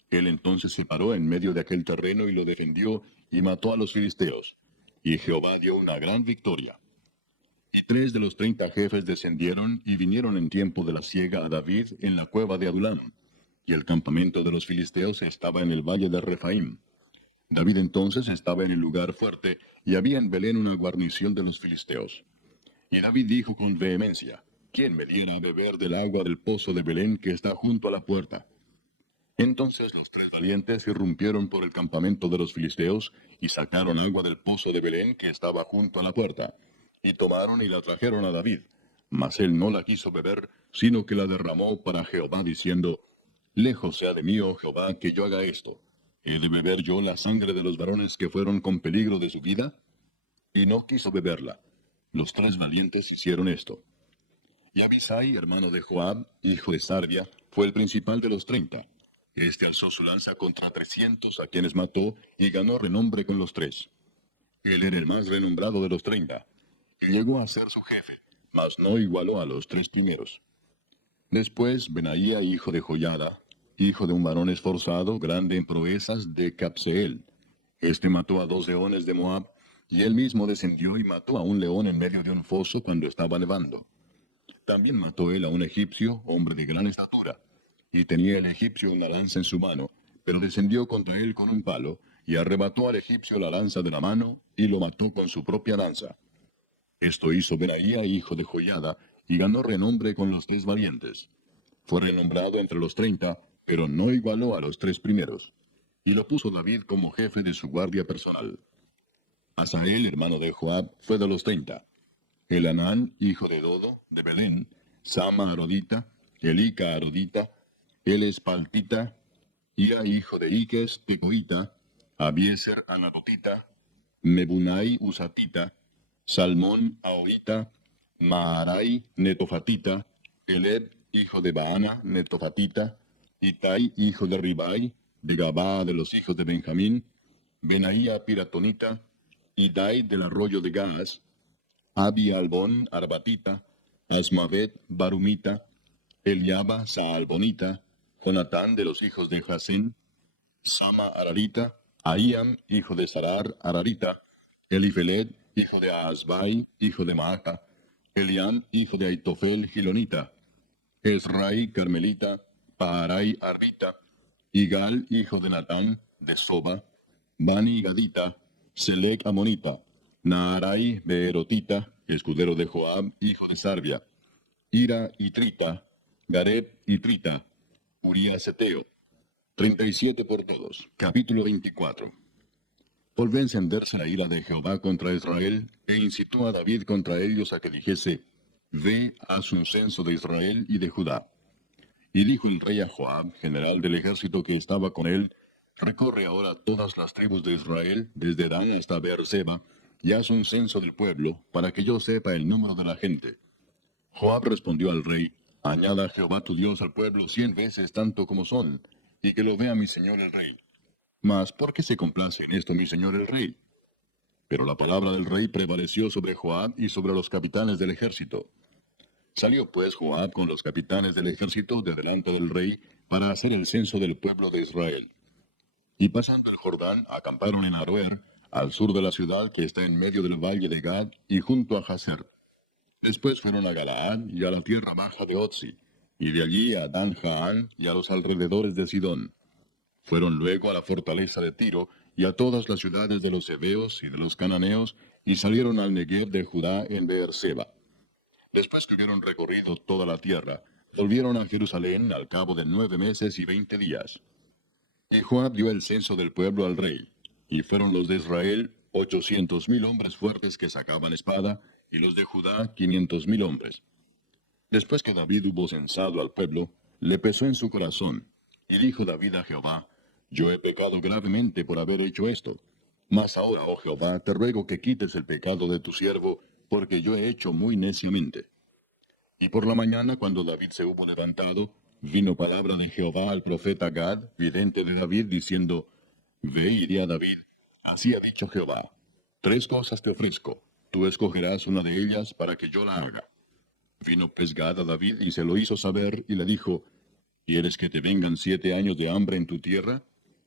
Él entonces se paró en medio de aquel terreno y lo defendió, y mató a los filisteos. Y Jehová dio una gran victoria. Y 3 de los 30 jefes descendieron y vinieron en tiempo de la siega a David en la cueva de Adulam. Y el campamento de los filisteos estaba en el valle de Refaim. David entonces estaba en el lugar fuerte, y había en Belén una guarnición de los filisteos. Y David dijo con vehemencia, ¿quién me diera a beber del agua del pozo de Belén que está junto a la puerta? Entonces los 3 valientes irrumpieron por el campamento de los filisteos, y sacaron agua del pozo de Belén que estaba junto a la puerta. Y tomaron y la trajeron a David. Mas él no la quiso beber, sino que la derramó para Jehová, diciendo, Lejos sea de mí, oh Jehová, que yo haga esto. ¿He de beber yo la sangre de los varones que fueron con peligro de su vida? Y no quiso beberla. Los 3 valientes hicieron esto. Y Abisai, hermano de Joab, hijo de Sarvia, fue el principal de los 30. Este alzó su lanza contra 300 a quienes mató, y ganó renombre con los 3. Él era el más renombrado de los 30. Y llegó a ser su jefe, mas no igualó a los 3 primeros. Después Benaía, hijo de Joiada, hijo de un varón esforzado, grande en proezas, de Capseel. Este mató a 2 leones de Moab, y él mismo descendió y mató a un león en medio de un foso cuando estaba nevando. También mató él a un egipcio, hombre de gran estatura. Y tenía el egipcio una lanza en su mano, pero descendió contra él con un palo, y arrebató al egipcio la lanza de la mano, y lo mató con su propia lanza. Esto hizo Benaía, hijo de Joiada, y ganó renombre con los 3 valientes. Fue renombrado entre los 30, pero no igualó a los 3 primeros. Y lo puso David como jefe de su guardia personal. Asael, hermano de Joab, fue de los 30. Elanán, hijo de Dodo, de Belén, Sama Arodita, Elica Arodita, Elespaltita, Ia, hijo de Iques, Tecoita, Abieser Anatotita, Mebunai Usatita, Salmón Ahorita, Maharai Netofatita, Eleb, hijo de Baana, Netofatita, Itai, hijo de Ribai, de Gabaa de los hijos de Benjamín, Benaía Piratonita, Idai del arroyo de Gaas, Abi Albón Arbatita, Asmavet Barumita, Eliaba Saalbonita, Jonatán de los hijos de Jasén, Sama Ararita, Ahíam, hijo de Sarar Ararita, Elifelet, hijo de Asbai, hijo de Maaca, Elián, hijo de Aitofel Gilonita, Esrai Carmelita, Paarai Arbita, Igal, hijo de Natán, de Soba, Bani Gadita, Selec Amonita, Naarai Beerotita, escudero de Joab, hijo de Sarbia, Ira y Trita, Gareb y Trita, Urías Eteo. 37 por todos. Capítulo 24. Volvió a encenderse la ira de Jehová contra Israel, e incitó a David contra ellos a que dijese, Ve, haz un censo de Israel y de Judá. Y dijo el rey a Joab, general del ejército que estaba con él, Recorre ahora todas las tribus de Israel, desde Dan hasta Beerseba, y haz un censo del pueblo, para que yo sepa el número de la gente. Joab respondió al rey, Añada Jehová tu Dios al pueblo 100 veces tanto como son, y que lo vea mi señor el rey. Mas, ¿por qué se complace en esto mi señor el rey? Pero la palabra del rey prevaleció sobre Joab y sobre los capitanes del ejército. Salió pues Joab con los capitanes del ejército de delante del rey para hacer el censo del pueblo de Israel. Y pasando el Jordán, acamparon en Aroer, al sur de la ciudad que está en medio del valle de Gad y junto a Jazer. Después fueron a Galaad y a la tierra baja de Otzi, y de allí a Dan Jaán y a los alrededores de Sidón. Fueron luego a la fortaleza de Tiro y a todas las ciudades de los heveos y de los cananeos, y salieron al Negev de Judá en Beerseba. Después que hubieron recorrido toda la tierra, volvieron a Jerusalén al cabo de 9 meses y 20 días. Y Joab dio el censo del pueblo al rey, y fueron los de Israel 800,000 hombres fuertes que sacaban espada, y los de Judá 500,000 hombres. Después que David hubo censado al pueblo, le pesó en su corazón, y dijo David a Jehová, Yo he pecado gravemente por haber hecho esto. Mas ahora, oh Jehová, te ruego que quites el pecado de tu siervo, porque yo he hecho muy neciamente. Y por la mañana, cuando David se hubo levantado, vino palabra de Jehová al profeta Gad, vidente de David, diciendo, Ve y di a David, así ha dicho Jehová, 3 cosas te ofrezco, tú escogerás una de ellas para que yo la haga. Vino pues Gad a David y se lo hizo saber, y le dijo, ¿Quieres que te vengan 7 años de hambre en tu tierra?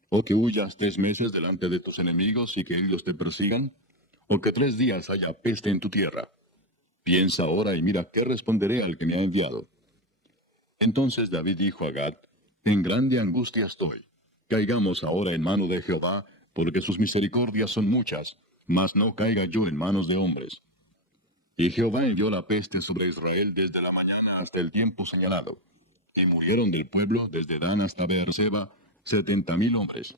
¿O que huyas 3 meses delante de tus enemigos y que ellos te persigan? ¿O que 3 días haya peste en tu tierra? Piensa ahora y mira qué responderé al que me ha enviado. Entonces David dijo a Gad, En grande angustia estoy. Caigamos ahora en mano de Jehová, porque sus misericordias son muchas, mas no caiga yo en manos de hombres. Y Jehová envió la peste sobre Israel desde la mañana hasta el tiempo señalado. Y murieron del pueblo desde Dan hasta Beerseba 70,000 hombres.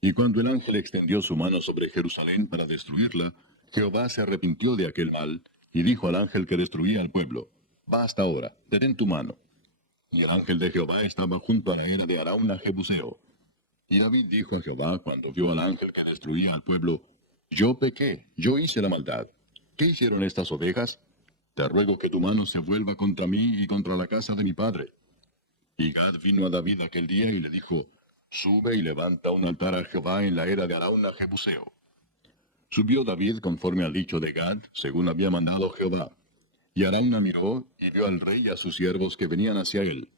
Y cuando el ángel extendió su mano sobre Jerusalén para destruirla, Jehová se arrepintió de aquel mal, y dijo al ángel que destruía al pueblo, Basta ahora, detén tu mano. Y el ángel de Jehová estaba junto a la era de Arauna Jebuseo. Y David dijo a Jehová cuando vio al ángel que destruía al pueblo, Yo pequé, yo hice la maldad. ¿Qué hicieron estas ovejas? Te ruego que tu mano se vuelva contra mí y contra la casa de mi padre. Y Gad vino a David aquel día y le dijo, Sube y levanta un altar a Jehová en la era de Arauna Jebuseo. Subió David conforme al dicho de Gad, según había mandado Jehová. Y Arauna miró y vio al rey y a sus siervos que venían hacia él.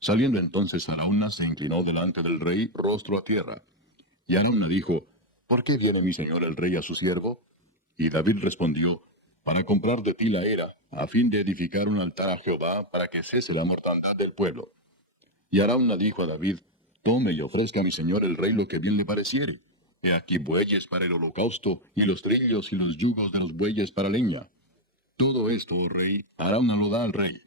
Saliendo entonces Arauna se inclinó delante del rey, rostro a tierra. Y Arauna dijo, ¿Por qué viene mi señor el rey a su siervo? Y David respondió, Para comprar de ti la era, a fin de edificar un altar a Jehová, para que cese la mortandad del pueblo. Y Arauna dijo a David, Tome y ofrezca a mi señor el rey lo que bien le pareciere. He aquí bueyes para el holocausto, y los trillos y los yugos de los bueyes para leña. Todo esto, oh rey, Arauna lo da al rey.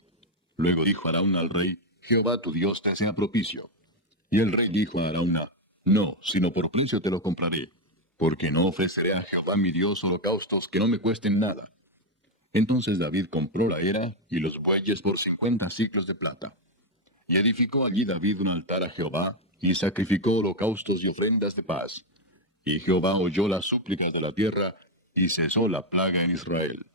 Luego dijo Arauna al rey, Jehová tu Dios te sea propicio. Y el rey dijo a Arauna, No, sino por precio te lo compraré, porque no ofreceré a Jehová mi Dios holocaustos que no me cuesten nada. Entonces David compró la era y los bueyes por 50 siclos de plata. Y edificó allí David un altar a Jehová, y sacrificó holocaustos y ofrendas de paz. Y Jehová oyó las súplicas de la tierra, y cesó la plaga en Israel.